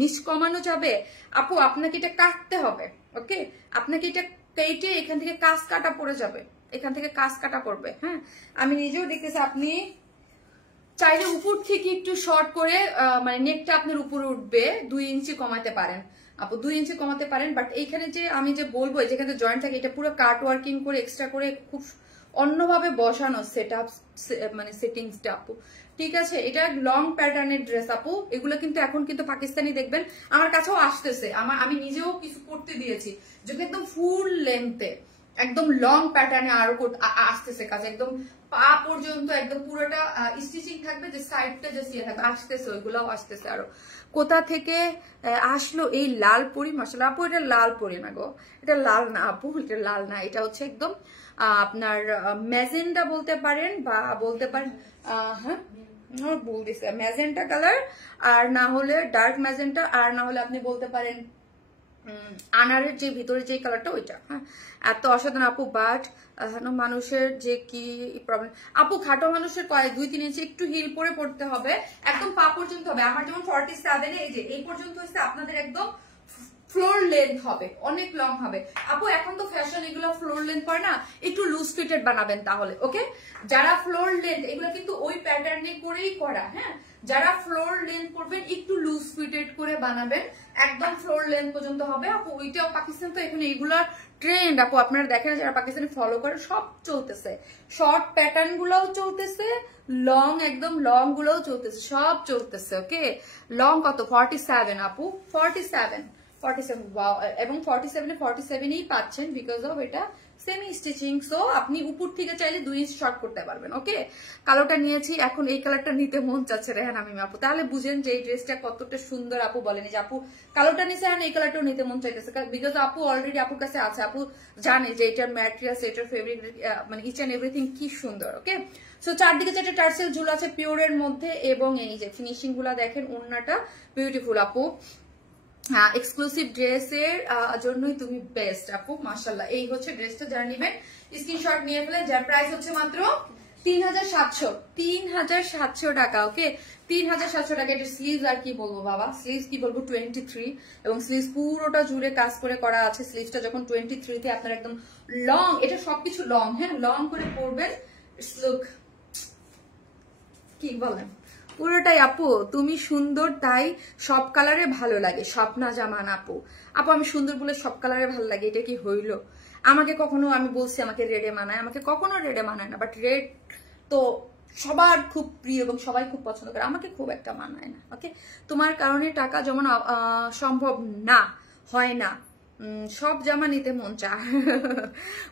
নিচ কমানো যাবে আপু? আপনাকে এটা কাটতে হবে, ওকে আপনাকে এটা কেটে এখান থেকে কাজ কাটা পড়ে যাবে, এখান থেকে কাজ কাটা পড়বে। হ্যাঁ আমি নিজেও দেখতেছি, আপনি চাইলে উপর থেকে একটু শর্ট করে মানে নেকটা আপনার উপরে উঠবে, 2 ইঞ্চি কমাতে পারেন আপু, 2 ইঞ্চি কমাতে পারেন। বাট এইখানে যে আমি যে বলবো যেখানে জয়েন্ট থাকে এটা পুরো কাট ওয়ার্কিং করে এক্সট্রা করে খুব অন্যভাবে বসানো সেট আপ মানে সেটিংসটা আপু, ঠিক আছে। এটা লং প্যাটার্নের ড্রেস আপু, এগুলো কিন্তু এখন কিন্তু পাকিস্তানি দেখবেন আমার কাছেও আসতেছে, আমি নিজেও কিছু করতে দিয়েছি যেটা একদম ফুল লেন্থে একদম লং প্যাটার্নে আরো আসতেছে কাজ, একদম পা পর্যন্ত একদম পুরোটা স্টিচিং থাকবে, যে সাইডটা জাস্ট ইয়ে থাকবে, আসতেছে ওইগুলাও আসতেছে আরো। কোথা থেকে আসলো এই লাল পরি? মাশাআল্লাহ আপু এটা লাল পরি না গো, এটা লাল না আপু, এটা লাল না, এটা হচ্ছে একদম আপনার ম্যাজেন্ডা বলতে পারেন বা বলতে পারেন হ্যাঁ বলতেছে ম্যাজেন্টা কালার, আর না হলে ডার্ক ম্যাজেন্টা, আর না হলে আপনি বলতে পারেন আনারের যে ভিতরে যে কালারটা ওইটা। হ্যাঁ এত অসাধারণ আপু। বাট মানুষের যে কি প্রবলেম আপু, খাটো মানুষের 2-3 ইঞ্চি একটু হিল পরে পড়তে হবে, একদম পা পর্যন্ত হবে। আমার যেমন 47 এই যে এই পর্যন্ত হচ্ছে, আপনাদের একদম ফ্লোর লেন্থ হবে, অনেক লং হবে আপু। এখন তো ফ্যাশন এগুলো ফ্লোর লেন্থ পরে না, একটু লুজ ফিটেড বানাবেন তাহলে, ওকে। যারা ফ্লোর লেন্থ এগুলো কিন্তু ওই প্যাটার্নে করেই করা, হ্যাঁ যারা ফ্লোর লেন্থ করবেন একটু লুজ ফিটেড করে বানাবেন, একদম ফ্লোর লেন্থ পর্যন্ত হবে আপু। ওইটাও পাকিস্তান তো এখন এইগুলার ট্রেন্ড আপু, আপনারা দেখেন যারা পাকিস্তানি ফলো করে সব চলতেছে, শর্ট প্যাটার্ন গুলাও চলতেছে, লং একদম লং গুলোও চলতেছে, সব চলতেছে, ওকে। লং কত? 47 আপু, 47 47 ওয়াও, এবং 47 এ 47ই পাচ্ছেন বিকজ অফ এটা সেমি স্টিচিং। সো আপনি উপর থেকে চাইলে 2 ইঞ্চ শর্ট করতে পারবেন। ওকে, কালোটা নিয়েছি, এখন এই কালারটা নিতে মন চাচ্ছে রেহান আমি আপু। তাহলে বুঝেন যে এই ড্রেসটা কতটা সুন্দর। আপু বলেনি যে আপু কালোটা নিচে আর এই কালারটাও নিতে মন চাইতেছে, বিকজ আপু অলরেডি আপুর কাছে আছে, আপু জানে যে এটার ম্যাটেরিয়ালস, এটার ফেব্রিক, মানে ইচ এন্ড এভরিথিং কি সুন্দর। ওকে, সো চারদিকে 4টা টার্সেল ঝুল আছে পিওরের মধ্যে, এবং এই যে ফিনিশিং গুলা দেখেন, ওড়নাটা বিউটিফুল আপু। এক্সক্লুসিভ ড্রেসের জন্যই তুমি বেস্ট আপু, মাশাআল্লাহ। এই হচ্ছে ড্রেসটা, যারা নেবেন স্ক্রিনশট নিয়ে ফেলেন, যার প্রাইস হচ্ছে মাত্র 3700 টাকা। ওকে, 3700 টাকা। এটা স্লিভস আর কি বলবো বাবা, স্লিভস কি বলবো 23, এবং স্লিভস পুরোটা জুড়ে কাজ করে করা আছে। স্লিভসটা যখন 23 তে আপনার একদম লং, এটা সবকিছু লং, হ্যাঁ লং করে পরবেন। লুক, কি বলেন পুরোটাই আপু তুমি সুন্দর, তাই সব কালারে ভালো লাগে। স্বপ্না জামান আপু, আপু আমি সুন্দর বলে সব কালারে ভালো লাগে, এটা কি হইলো? আমাকে কখনো, আমি বলছি আমাকে রেডে মানায়, আমাকে কখনো রেডে মানায় না, বাট রেড তো সবার খুব প্রিয় এবং সবাই খুব পছন্দ করে, আমাকে খুব একটা মানায় না। ওকে, তোমার কারণে টাকা যেমন সম্ভব না, হয় না, সব জামা নিতে মন চায়।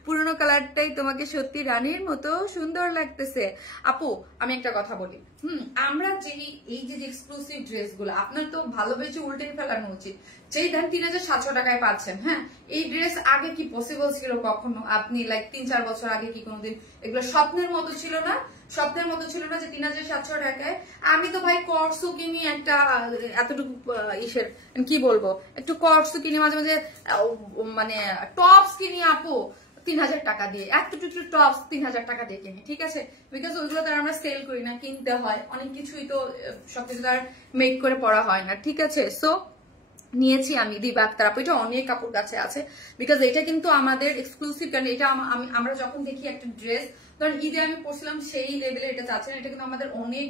পুরোনো কালারটাই তোমাকে সত্যি রানীর মতো সুন্দর লাগতেছে। আপু আমি একটা কথা বলি, আমরা যে এই যে এক্সক্লুসিভ ড্রেস গুলো আপনার তো ভালোবেসে উল্টে ফেলানো উচিত। যেই দেন 3700 টাকায় পাচ্ছেন, হ্যাঁ এই ড্রেস আগে কি পসিবল ছিল কখনো? আপনি লাইক 3-4 বছর আগে কি কোনোদিন এগুলো স্বপ্নের মতো ছিল না? স্বপ্নের মতো ছিল না যে 3700 টাকায় আমি তো ভাই কর্সও কিনি, একটা এতটুকু ইসের কি বলবো, একটু কর্সও কিনি, মাঝে মাঝে মানে টপস কিনি আপু 3000 টাকা দিয়ে, এতটুকু টপস 3000 টাকা দিয়ে কিনি, ঠিক আছে? বিকজ ওইগুলো তো আমরা সেল করি না, কিনতে হয়, অনেক কিছুই তো সবকিছু তো আর মেক করে পড়া হয় না, ঠিক আছে? সো নিয়েছি আমি দিবা আক্তার আপু, এটা অনেক কাপড় কাছে আছে, বিকজ এটা কিন্তু আমাদের এক্সক্লুসিভ। কারণ এটা আমরা যখন দেখি একটা ড্রেস, ধরেন ঈদে আমি পড়ছিলাম সেই লেভেলে এটা চাচ্ছেন, এটা কিন্তু আমাদের অনেক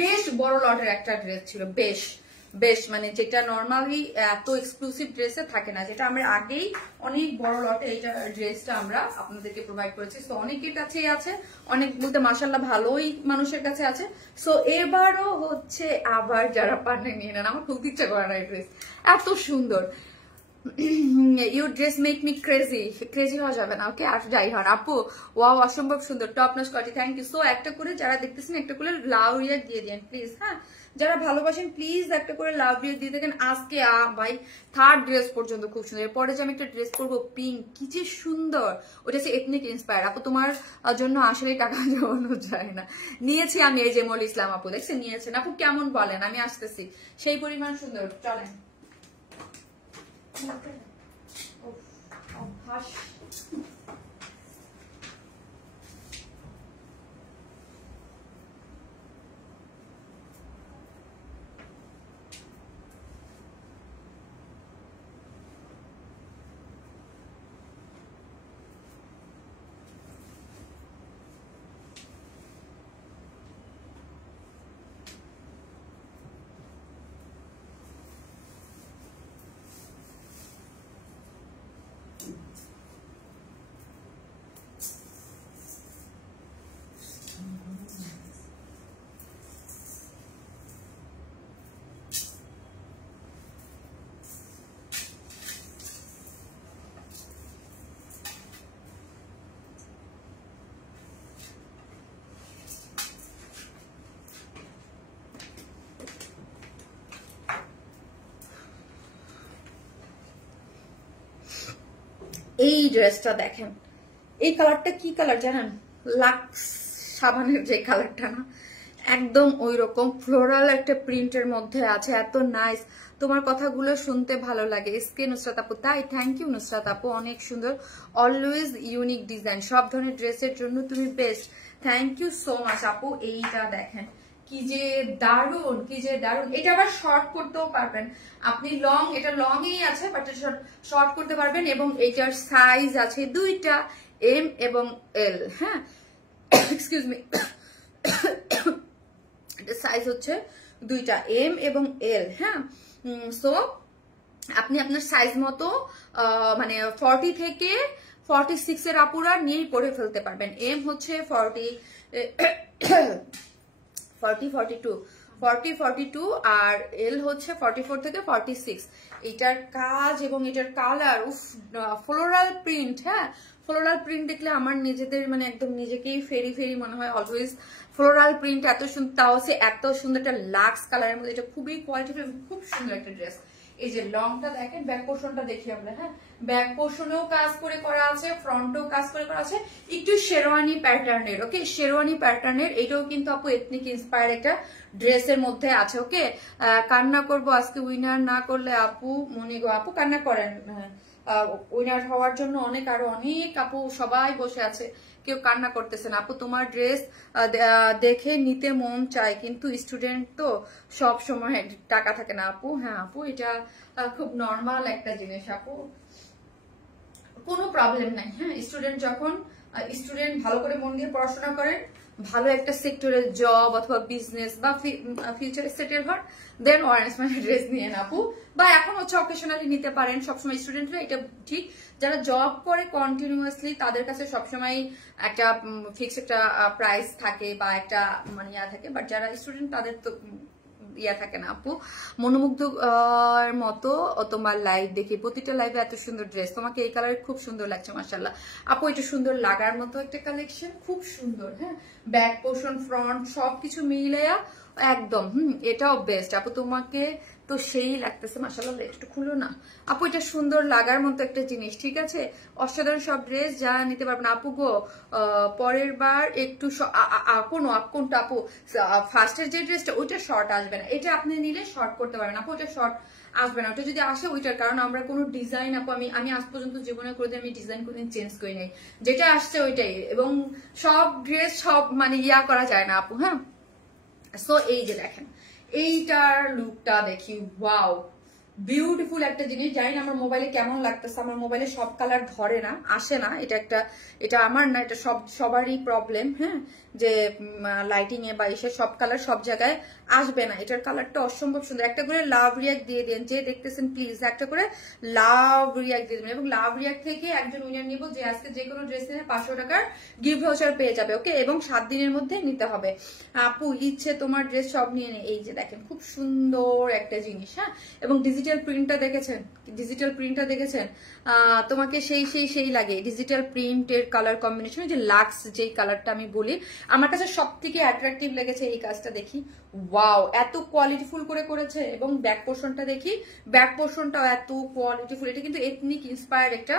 বেশ বড় লটের একটা ড্রেস ছিল, বেশ বেশ মানে যেটা নর্মালি এত এক্সক্লুসিভ ড্রেসে থাকে না, যেটা আমরা আগেই অনেক বড় লটে এইটা ড্রেসটা আমরা আপনাদেরকে প্রোভাইড করেছি। সো অনেকের কাছেই আছে, অনেক বলতে মাশাআল্লাহ ভালোই মানুষের কাছে আছে। সো এবারও হচ্ছে আবার যারা পান্নে নিয়ে নেন, আমার খুব ইচ্ছা করে না এই ড্রেস, এত সুন্দর। Your dress make me crazy, crazy হওয়া যাবে না। ওকে, আর যাই হন আপু, ওয়াও অসম্ভব সুন্দর, top notch quality, thank you. So একটা করে যারা দেখতেছেন একটা করে লাভ রিয়াক্ট দিয়ে দেন প্লিজ, হ্যাঁ যারা ভালোবাসেন প্লিজ একটা করে লাভ রিয়াক্ট দিয়ে দেখেন। আজকে ভাই থার্ড ড্রেস পর্যন্ত খুব সুন্দর, এরপরে যে আমি একটা ড্রেস করবো পিঙ্ক, কি যে সুন্দর, ওটা হচ্ছে এথনিক ইন্সপায়ার আপু, তোমার জন্য আসলে টাকা জমানো যায় না। নিয়েছি আমি এই যে মল ইসলাম আপু, দেখছেন নিয়েছেন আপু, কেমন বলেন? আমি আসতেছি, সেই পরিমাণ সুন্দর, চলেন। অভ্যাস এই ড্রেসটা দেখেন, এই কালারটা কি কালার জানেন? লাক্স সাবানের যে কালারটা না, একদম ওই রকম ফ্লোরাল একটা প্রিন্টের মধ্যে আছে, এত নাইস। তোমার কথাগুলো শুনতে ভালো লাগে। এসকে নুসরাত আপু, তাই থ্যাংক ইউ নুসরাত আপু, অনেক সুন্দর, অলওয়েজ ইউনিক ডিজাইন, সব ধরনের ড্রেসের জন্য তুমি best, thank you so much আপু। এইটা দেখেন কি যে দারুন, কি যে দারুন। এটা আবার শর্ট করতেও পারবেন আপনি, লং, এটা লং এই আছে বাট শর্ট করতে পারবেন, এবং এটার সাইজ আছে দুইটা, এম এবং এল, হ্যাঁ এক্সকিউজ মি, এটার সাইজ হচ্ছে দুইটা, এম এবং এল, হ্যাঁ। সো আপনি আপনার সাইজ মতো মানে 40 থেকে 46 এর আপুরা নিয়েই পরে ফেলতে পারবেন। এম হচ্ছে 40, 42, 40, 42 আর এল হচ্ছে 44 থেকে 46। এটার কাজ এবং এটার কালার, উফ, ফ্লোরাল প্রিন্ট। হ্যাঁ, ফ্লোরাল প্রিন্ট দেখলে আমার নিজেদের মানে একদম নিজেকেই ফেরি ফেরি মনে হয় অলওয়েজ। ফ্লোরাল প্রিন্ট এত সুন্দর, তাও সে এত সুন্দর একটা লাক্স কালারের মধ্যে, এটা খুবই কোয়ালিটিফুল, খুব সুন্দর একটা ড্রেস। এই যে লংটা দেখেন, ব্যাক পোর্শনটা দেখি আমরা। হ্যাঁ, ব্যাক পোর্শনেও কাজ করে করা আছে, ফ্রন্টেও কাজ করে করা আছে, একটু শেরওয়ানি প্যাটার্নের। ওকে, শেরওয়ানি প্যাটার্নের, এটাও কিন্তু আপু এথনিক ইন্সপায়ার একটা ড্রেসের মধ্যে আছে। ওকে, কান্না করবো আজকে উইনার না করলে আপু, মনে গো আপু কান্না করেন, উইনার হওয়ার জন্য অনেক আরো অনেক আপু সবাই বসে আছে, কেউ কান্না করতেছেন। আপু তোমার ড্রেস দেখে নিতে মন চায়, কিন্তু স্টুডেন্ট তো সব সময় টাকা থাকে না আপু। হ্যাঁ আপু, এটা খুব নর্মাল একটা জিনিস আপু, কোনো প্রবলেম নাই। হ্যাঁ, স্টুডেন্ট ভালো করে মন দিয়ে পড়াশোনা করেন, ভালো একটা সেক্টরের জব অথবা বিজনেস বা ফিউচারে সেটেল হন, দেন অরেঞ্জ মানে ড্রেস নিয়ে আপু, বা এখন হচ্ছে অকেশনালি নিতে পারেন। সবসময় স্টুডেন্টরা এটা ঠিক, যারা জব করে কন্টিনিউয়াসলি তাদের কাছে সবসময় একটা ফিক্সড একটা প্রাইস থাকে বা একটা মানে ইয়া থাকে, বাট যারা স্টুডেন্ট তাদের তো ইয়া থাকে না আপু। মনোমুগ্ধ মতো তোমার লাইভ দেখি, প্রতিটা লাইভে এত সুন্দর ড্রেস, তোমাকে এই কালার খুব সুন্দর লাগছে মাশাআল্লাহ আপু, এটা সুন্দর লাগার মতো একটা কালেকশন, খুব সুন্দর। হ্যাঁ, ব্যাক পোর্শন ফ্রন্ট সবকিছু মিলাইয়া একদম এটাও বেস্ট আপু, তোমাকে তো সেই লাগতেছে মাশাআল্লাহ। একটু খুলো না আপু, এটা সুন্দর লাগার মতো একটা জিনিস, ঠিক আছে। অসাধারণ সব ড্রেস, যারা নিতে পারবেন আপু গো, পরের বার একটু কোনটা আপু, ফার্স্টের যে ড্রেসটা ওইটা শর্ট আসবে না, এটা আপনি নিলে শর্ট করতে পারবেন আপু, ওটা শর্ট আসবে না। ওটা যদি আসে ওইটার কারণ আমরা কোনো ডিজাইন আপু, আমি আজ পর্যন্ত জীবনে করে আমি ডিজাইন কোনদিন চেঞ্জ করি নাই, যেটা আসছে ওইটাই, এবং সব ড্রেস সব মানে ইয়া করা যায় না আপু। হ্যাঁ, সো এই যে দেখেন এইটার লুকটা দেখি, ওয়াও বিউটিফুল একটা জিনিস। জানি না আমার মোবাইলে কেমন লাগতেছে, আমার মোবাইলে সব কালার ধরে না, আসে না, এটা আমার না, এটা সবারই প্রবলেম। হ্যাঁ, যে লাইটিং এ বা এসে সব কালার সব জায়গায় আসবে না। এটার কালারটা অসম্ভব সুন্দর। একটা করে লাভ রিয়াক্ট দিয়ে দেন, যে দেখতেছেন প্লিজ একটা করে লাভ রিয়াক্ট দিয়ে দেবেন, এবং লাভ রিয়াক্ট থেকে একজন উইনার নিব যে আজকে যে কোনো ড্রেস নিয়ে 500 টাকার গিফট ভাউচার পেয়ে যাবে। ওকে, এবং 7 দিনের মধ্যে নিতে হবে আপু, ইচ্ছে তোমার ড্রেস সব নিয়ে নে। এই যে দেখেন খুব সুন্দর একটা জিনিস। হ্যাঁ, এবং ডিজিটাল প্রিন্টটা দেখেছেন, তোমাকে সেই লাগে ডিজিটাল প্রিন্টের কালার কম্বিনেশন, যে লাক্স যেই কালারটা আমি বলি, আমার কাছে সব থেকে অ্যাট্রাকটিভ লেগেছে এই কাজটা। দেখি ওয়াও, এত কোয়ালিটিফুল করে করেছে, এবং ব্যাক পোর্শনটা দেখি, ব্যাক পোর্শনটাও এত কোয়ালিটিফুল। এটা কিন্তু এথনিক ইন্সপায়ার্ড একটা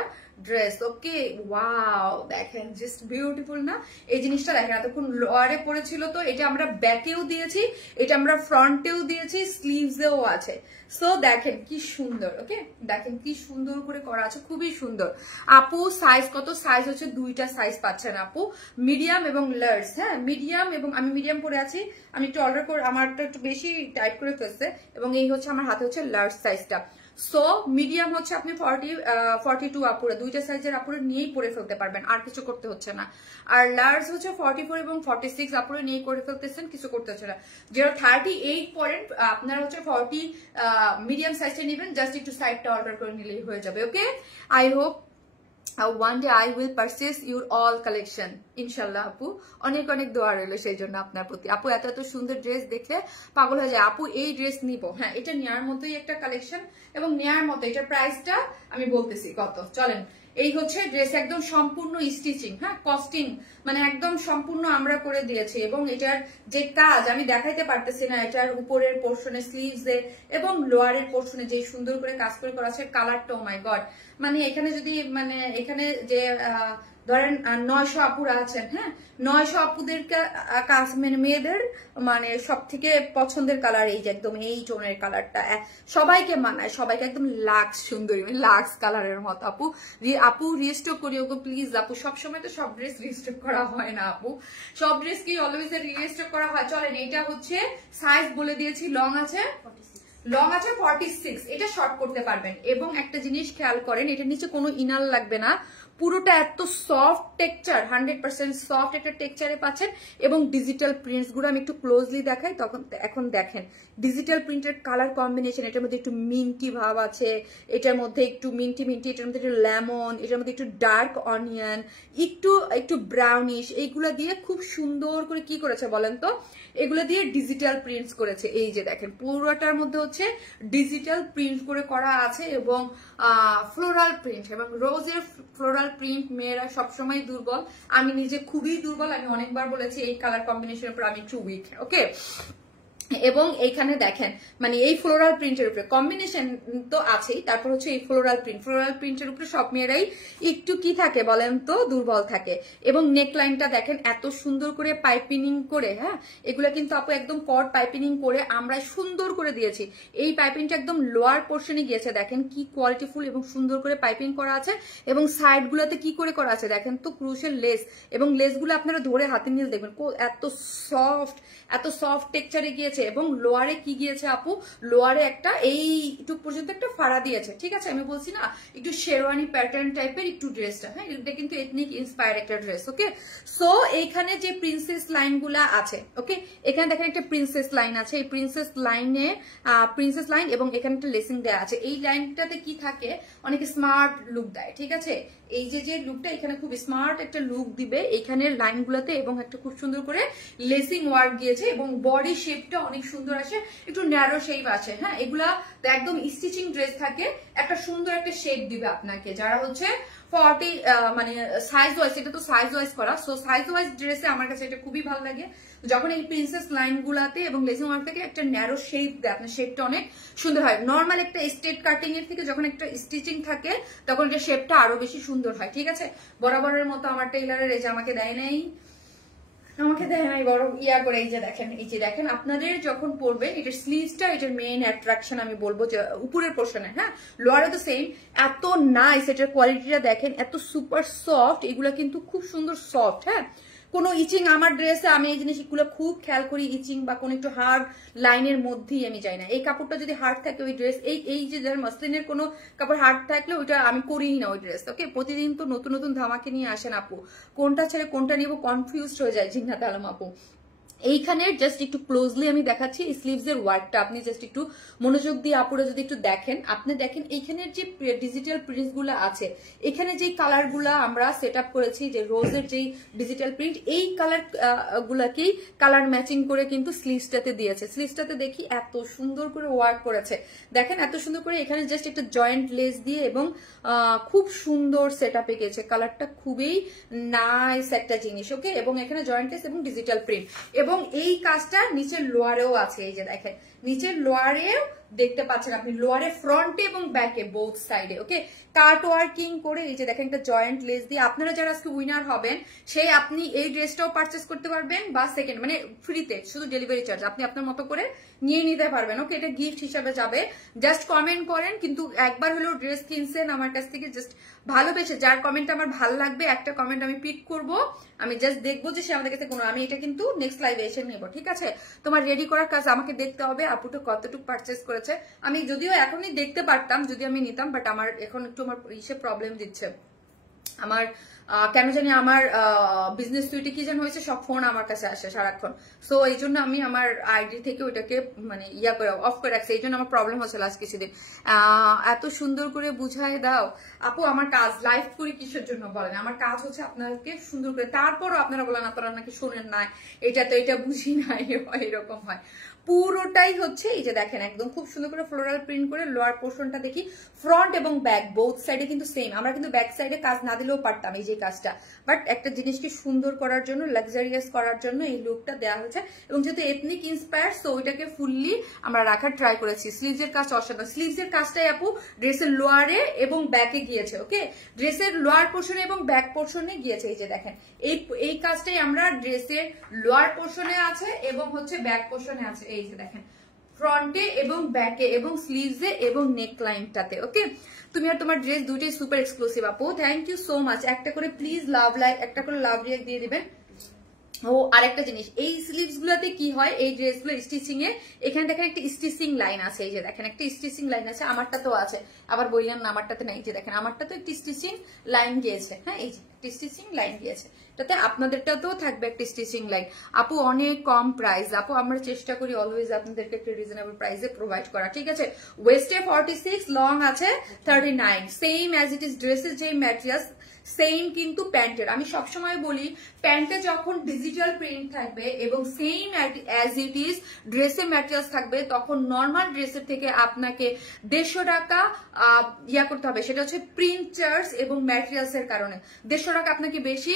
ড্রেস। ওকে, ওয়াও দেখেন জাস্ট বিউটিফুল না এই জিনিসটা। দেখেন এতক্ষণ লোয়ারে পড়েছিল, তো এটা আমরা ব্যাকেও দিয়েছি, এটা আমরা ফ্রন্টেও দিয়েছি, স্লিভসেও আছে। সো দেখেন কি সুন্দর। ওকে, দেখেন কি সুন্দর করে করা আছে, খুবই সুন্দর আপু। সাইজ কত? সাইজ হচ্ছে 2টা সাইজ পাচ্ছেন আপু, মিডিয়াম এবং লার্জ। হ্যাঁ, মিডিয়াম, এবং আমি মিডিয়াম পরে আছি, আমি একটু অর্ডার করে আমারটা একটু বেশি টাইট করে ফেলছে, এবং এই হচ্ছে আমার হাতে হচ্ছে লার্জ সাইজটা। সো মিডিয়াম হচ্ছে আপনি 42 আপুরে, 2টা সাইজের আপুরে নিয়েই পরে ফেলতে পারবেন, আর কিছু করতে হচ্ছে না। আর লার্জ হচ্ছে 44 এবং 46 আপুরে নিয়ে করে ফেলতেছেন, কিছু করতে হচ্ছে না। যারা 38 পরেন আপনারা হচ্ছে 40 মিডিয়াম সাইজটা নেবেন, জাস্ট একটু সাইডটা অর্ডার করে নিলেই হয়ে যাবে। Okay, I hope one day I will purchase your all collection ইনশাল্লাহ আপু, অনেক অনেক দোয়া রইল সেই জন্য আপনার প্রতি। আপু এত এত সুন্দর ড্রেস দেখলে পাগল হয়ে যায় আপু, এই ড্রেস নিব। হ্যাঁ, এটা নেওয়ার মতোই একটা কালেকশন, এবং নেওয়ার মতো। এটার প্রাইসটা আমি বলতেছি কত, চলেন। এই হচ্ছে ড্রেস, একদম সম্পূর্ণ স্টিচিং। হ্যাঁ, কস্টিং মানে একদম সম্পূর্ণ আমরা করে দিয়েছি, এবং এটার যে কাজ আমি দেখাইতে পারতেছি না, এটার উপরের পোর্শনে, স্লিভসে এবং লোয়ারের পোর্শনে যে সুন্দর করে কাজ করে করা আছে, কালারটা ও মাই গড। মানে এখানে যদি মানে এখানে যে ধরেন 900 আপুরা আছেন, হ্যাঁ 900 আপুদের কাজ মানে মেয়েদের মানে সব থেকে পছন্দের কালার এই যে একদম এই টোনের কালারটা, সবাইকে মানায়, সবাইকে একদম লাক্স সুন্দরী, লাক্স কালারের মতো। আপু রিস্টক করি ওগো প্লিজ আপু, সবসময় তো সব ড্রেস রিস্টক করা হয় না আপু, সব ড্রেস কি অলওয়েজ রিস্টক করা হয়? চলেন, এইটা হচ্ছে সাইজ বলে দিয়েছি, লং আছে 46, এটা শর্ট করতে পারবেন। এবং একটা জিনিস খেয়াল করেন, এটার নিচে কোনো ইনার লাগবে না, পুরোটা এত সফট টেক্সচার, 100% সফট একটা টেক্সচারে পাচ্ছেন। এবং ডিজিটাল প্রিন্টস গুলো আমি একটু ক্লোজলি দেখাই, তখন এখন দেখেন ডিজিটাল প্রিন্টের কালার কম্বিনেশন। এটার মধ্যে একটু মিন্টি ভাব আছে, এটার মধ্যে একটু মিন্টি, এটার মধ্যে একটু লেমন, এটার মধ্যে একটু ডার্ক অনিয়ন, একটু ব্রাউনিশ, এইগুলো দিয়ে খুব সুন্দর করে কি করেছে বলেন তো, এগুলো দিয়ে ডিজিটাল প্রিন্টস করেছে। এই যে দেখেন পুরোটার মধ্যে হচ্ছে ডিজিটাল প্রিন্ট করে করা আছে এবং ফ্লোরাল প্রিন্ট। এবং রোজের ফ্লোরাল প্রিন্ট মেয়েরা সবসময় দুর্বল, আমি নিজে খুবই দুর্বল, আমি অনেকবার বলেছি এই কালার কম্বিনেশনের উপর আমি একটু উইক। ওকে, এবং এইখানে দেখেন মানে এই ফ্লোরাল প্রিন্টের উপরে কম্বিনেশন তো আছেই, তারপর হচ্ছে এই ফ্লোরাল প্রিন্টের উপরে সব মেয়েরাই একটু কি থাকে বলেন তো, দুর্বল থাকে। এবং নেকলাইনটা দেখেন এত সুন্দর করে পাইপিনিং করে, হ্যাঁ এগুলা কিন্তু আপু একদম কট পাইপিনিং করে আমরা সুন্দর করে দিয়েছি। এই পাইপিংটা একদম লোয়ার পোর্শনে গিয়েছে, দেখেন কি কোয়ালিটিফুল এবং সুন্দর করে পাইপিং করা আছে। এবং সাইড গুলাতে কি করে করা আছে দেখেন তো, ক্রুশের লেস, এবং লেসগুলো আপনারা ধরে হাতে নিয়ে দেখবেন এত সফট টেক্সচারে গিয়েছে। এবং লোয়ারে কি গিয়েছে আপু, লোয়ারে একটা এইটুক পর্যন্ত একটা ফাড়া দিয়েছে, ঠিক আছে। আমি বলছি না একটু শেরওয়ানি প্যাটার্ন টাইপের একটু ড্রেসটা, হ্যাঁ এটা কিন্তু এথনিক ইন্সপায়ার্ড একটা ড্রেস। ওকে, সো এইখানে যে প্রিন্সেস লাইন গুলা আছে, ওকে এখানে দেখেন একটা প্রিন্সেস লাইন আছে, এই প্রিন্সেস লাইন এবং এখানে একটা লেসিং দেওয়া আছে। এই লাইনটাতে কি থাকে, অনেকে স্মার্ট লুক দেয়, ঠিক আছে। এই যে লুকটা এখানে খুব স্মার্ট একটা লুক দিবে এইখানের লাইনগুলোতে, এবং একটা খুব সুন্দর করে লেসিং ওয়ার্ক দিয়েছে এবং বডি শেপটা অনেক সুন্দর আসে, একটু ন্যারো শেপ আছে, হ্যাঁ এগুলা একদম স্টিচিং ড্রেস থাকে, একটা সুন্দর একটা শেপ দিবে আপনাকে। যারা হচ্ছে 40 মানে সাইজ ওয়াইজ, এটা তো সাইজ ওয়াইজ করা, সো সাইজ ওয়াইজ ড্রেসে আমার কাছে এটা খুবই ভালো লাগে যখন এই প্রিন্সেস লাইন গুলাতে এবং লেসিং ওয়ার্ক থেকে একটা ন্যারো শেপ দেয়, আপনার শেপটা অনেক সুন্দর হয়। নর্মাল একটা স্ট্রেট কাটিং এর থেকে যখন একটা স্টিচিং থাকে তখন এটা শেপটা আরো বেশি সুন্দর হয়, ঠিক আছে। বরাবরের মতো আমার টেইলারের এই যে আমাকে দেয় নাই বড় ইয়া করে, এই যে দেখেন আপনাদের যখন পরবেন এটার স্লিভসটা, এটার মেইন অ্যাট্রাকশন আমি বলবো যে উপরের পোর্শনে, হ্যাঁ লোয়ারে তো সেম, এত নাইস এটার কোয়ালিটিটা দেখেন, এত সুপার সফট, এগুলা কিন্তু খুব সুন্দর সফট, হ্যাঁ কোনো ইচিং আমার ড্রেসে আমি এই জিনিসগুলো খুব খেয়াল করি, ইচিং বা কোনো একটু হার্ড লাইনের মধ্যেই আমি যাই না। এই কাপড়টা যদি হার্ড থাকে ওই ড্রেস, এই যে যার মসলিনের কোনো কাপড় হার্ড থাকলে ওইটা আমি করিই না ওই ড্রেস। ওকে, প্রতিদিন তো নতুন নতুন ধামাকে নিয়ে আসেন আপু, কোনটা ছেড়ে কোনটা নিব কনফিউজড হয়ে যায় জিন্নাত আলম আপু। এইখানে জাস্ট একটু ক্লোজলি আমি দেখাচ্ছি স্লিভস এর ওয়ার্কটা, আপনি জাস্ট একটু মনোযোগ দিয়ে আপুরা যদি একটু দেখেন, আপনি দেখেন এইখানের যে ডিজিটাল প্রিন্টস গুলো আছে, এখানে যে কালার গুলা আমরা সেট আপ করেছি, যে রোজের যেই ডিজিটাল প্রিন্ট, এই কালার গুলাকেই কালার ম্যাচিং করে কিন্তু স্লিভসটাতে দিয়েছে। স্লিভসটাতে দেখি এত সুন্দর করে ওয়ার্ক করেছে, দেখেন এত সুন্দর করে, এখানে জাস্ট একটা জয়েন্ট লেস দিয়ে এবং খুব সুন্দর সেট আপে গেছে, কালারটা খুবই নাইস একটা জিনিস। ওকে, এবং এখানে জয়েন্ট লেস এবং ডিজিটাল প্রিন্ট, এবং এই কাজটা নিচের লোয়ারেও আছে, এই যে দেখেন নিচের লোয়ারেও দেখতে পাচ্ছেন আপনি, লোয়ারে ফ্রন্টে এবং ব্যাকে বোথ সাইডে। ওকে, কাট ওয়ার্কিং করে এই যে দেখেন একটা জয়েন্ট লেস দিয়ে, আপনারা যারা আজকে উইনার হবেন সেই আপনি এই ড্রেসটাও পারচেস করতে পারবেন, বা সেকেন্ড মানে ফ্রিতে, শুধু ডেলিভারি চার্জ আপনি আপনার মতো করে নিয়ে নিতে পারবেন। ওকে, এটা গিফট হিসাবে যাবে, জাস্ট কমেন্ট করেন, কিন্তু একবার হলেও ড্রেস কিনছেন আমার কাছ থেকে, জাস্ট ভালোবেসে, যার কমেন্ট আমার ভালো লাগবে একটা কমেন্ট আমি পিক করব, আমি জাস্ট দেখবো যে সে আমাদের কাছে কোনো, আমি এটা কিন্তু নেক্সট লাইভে এসে নেবো, ঠিক আছে। তোমার রেডি করার কাজ আমাকে দেখতে হবে আপুটা কতটুকু পারচেস করেছে, আমি যদিও এখনই দেখতে পারতাম যদি আমি নিতাম, বাট আমার এখন একটু আমার ইসে প্রবলেম দিচ্ছে, আমার কেন জানি আমার বিজনেস সুইটে কি যেন হয়েছে, সব ফোন আমার কাছে আসে সারাক্ষণ, সো এই জন্য আমি আমার আইডি থেকে ওইটাকে মানে ইয়া করে অফ করে রাখছি, এই জন্য আমার প্রবলেম হচ্ছে লাস্ট কিছুদিন। এত সুন্দর করে বুঝাই দাও আপু, আমার কাজ লাইভ করি কিসের জন্য বলেন, আমার কাজ হচ্ছে আপনাকে সুন্দর করে, তারপরও আপনারা বলেন আপনারা নাকি শোনেন না, এটা তো এটা বুঝি না, এরকম হয়। পুরোটাই হচ্ছে এই যে দেখেন একদম খুব সুন্দর করে ফ্লোরাল প্রিন্ট করে, লোয়ার পোর্শনটা দেখি ফ্রন্ট এবং ব্যাক বোথ সাইডে কিন্তু সেম, আমরা কিন্তু ব্যাক সাইডে কাজ না দিলেও পারতাম এই যে কাজটা, বাট একটা জিনিসকে সুন্দর করার জন্য, লাক্সারিয়াস করার জন্য এই লুকটা দেওয়া হয়েছে, এবং যেহেতু এথনিক ইন্সপায়ার সো ওইটাকে ফুললি আমরা রাখার ট্রাই করেছি। স্লিভস এর কাজ অসাধারণ, স্লিভস এর কাজটাই আপু ড্রেসের লোয়ারে এবং ব্যাকে গিয়েছে। ওকে, ড্রেসের লোয়ার পোর্শনে এবং ব্যাক পোর্শনে গিয়েছে, এই যে দেখেন এই কাজটাই আমরা ড্রেসের লোয়ার পোর্শনে আছে এবং হচ্ছে ব্যাক পোর্শনে আছে, এই যে দেখেন ফ্রন্টে এবং ব্যাকে এবং স্লিভসে এবং নেক লাইনটাতে। ওকে, তুমি আর তোমার ড্রেস দুইটাই সুপার এক্সক্লুসিভ আপু, থ্যাংক ইউ সো মাচ। একটা করে প্লিজ লাভ লাইক, একটা করে লাভ রিয়েক্ট দিয়ে দিবেন, ও আরেকটা জিনিস, এই স্লিভস গুলাতে কি হয়, এই ড্রেসগুলো স্টিচিং এ এখানে দেখেন একটা স্টিচিং লাইন আছে, এই যে দেখেন একটা স্টিচিং লাইন আছে, আমারটাতেও আছে, আবার বললেন না আমারটাতে নাই, যে দেখেন আমারটাতে একটি স্টিচিং লাইন গিয়েছে, হ্যাঁ এই যে একটা স্টিচিং লাইন গিয়েছে, তাতে আপনাদেরটাতেও থাকবে একটা স্টিচিং লাইন। আপু অনেক কম প্রাইস, আপু আমরা চেষ্টা করি অলওয়েজ আপনাদেরকে একটা রিজনেবল প্রাইসে প্রোভাইড করা, ঠিক আছে। ওয়েস্টে 46, লং আছে 39, সেম অ্যাজ ইট ইজ ড্রেসের যে ম্যাটেরিয়ালস সেম কিন্তু প্যান্টের। আমি সবসময় বলি প্যান্টে যখন ডিজিটাল প্রিন্ট থাকবে এবং সেম অ্যাজ ইট ইজ ড্রেসের ম্যাটেরিয়ালস থাকবে, তখন নর্মাল ড্রেসের থেকে আপনাকে 150 টাকা ইয়া করতে হবে, সেটা হচ্ছে প্রিন্ট চার্জ এবং ম্যাটেরিয়ালস এর কারণে 150 টাকা আপনাকে বেশি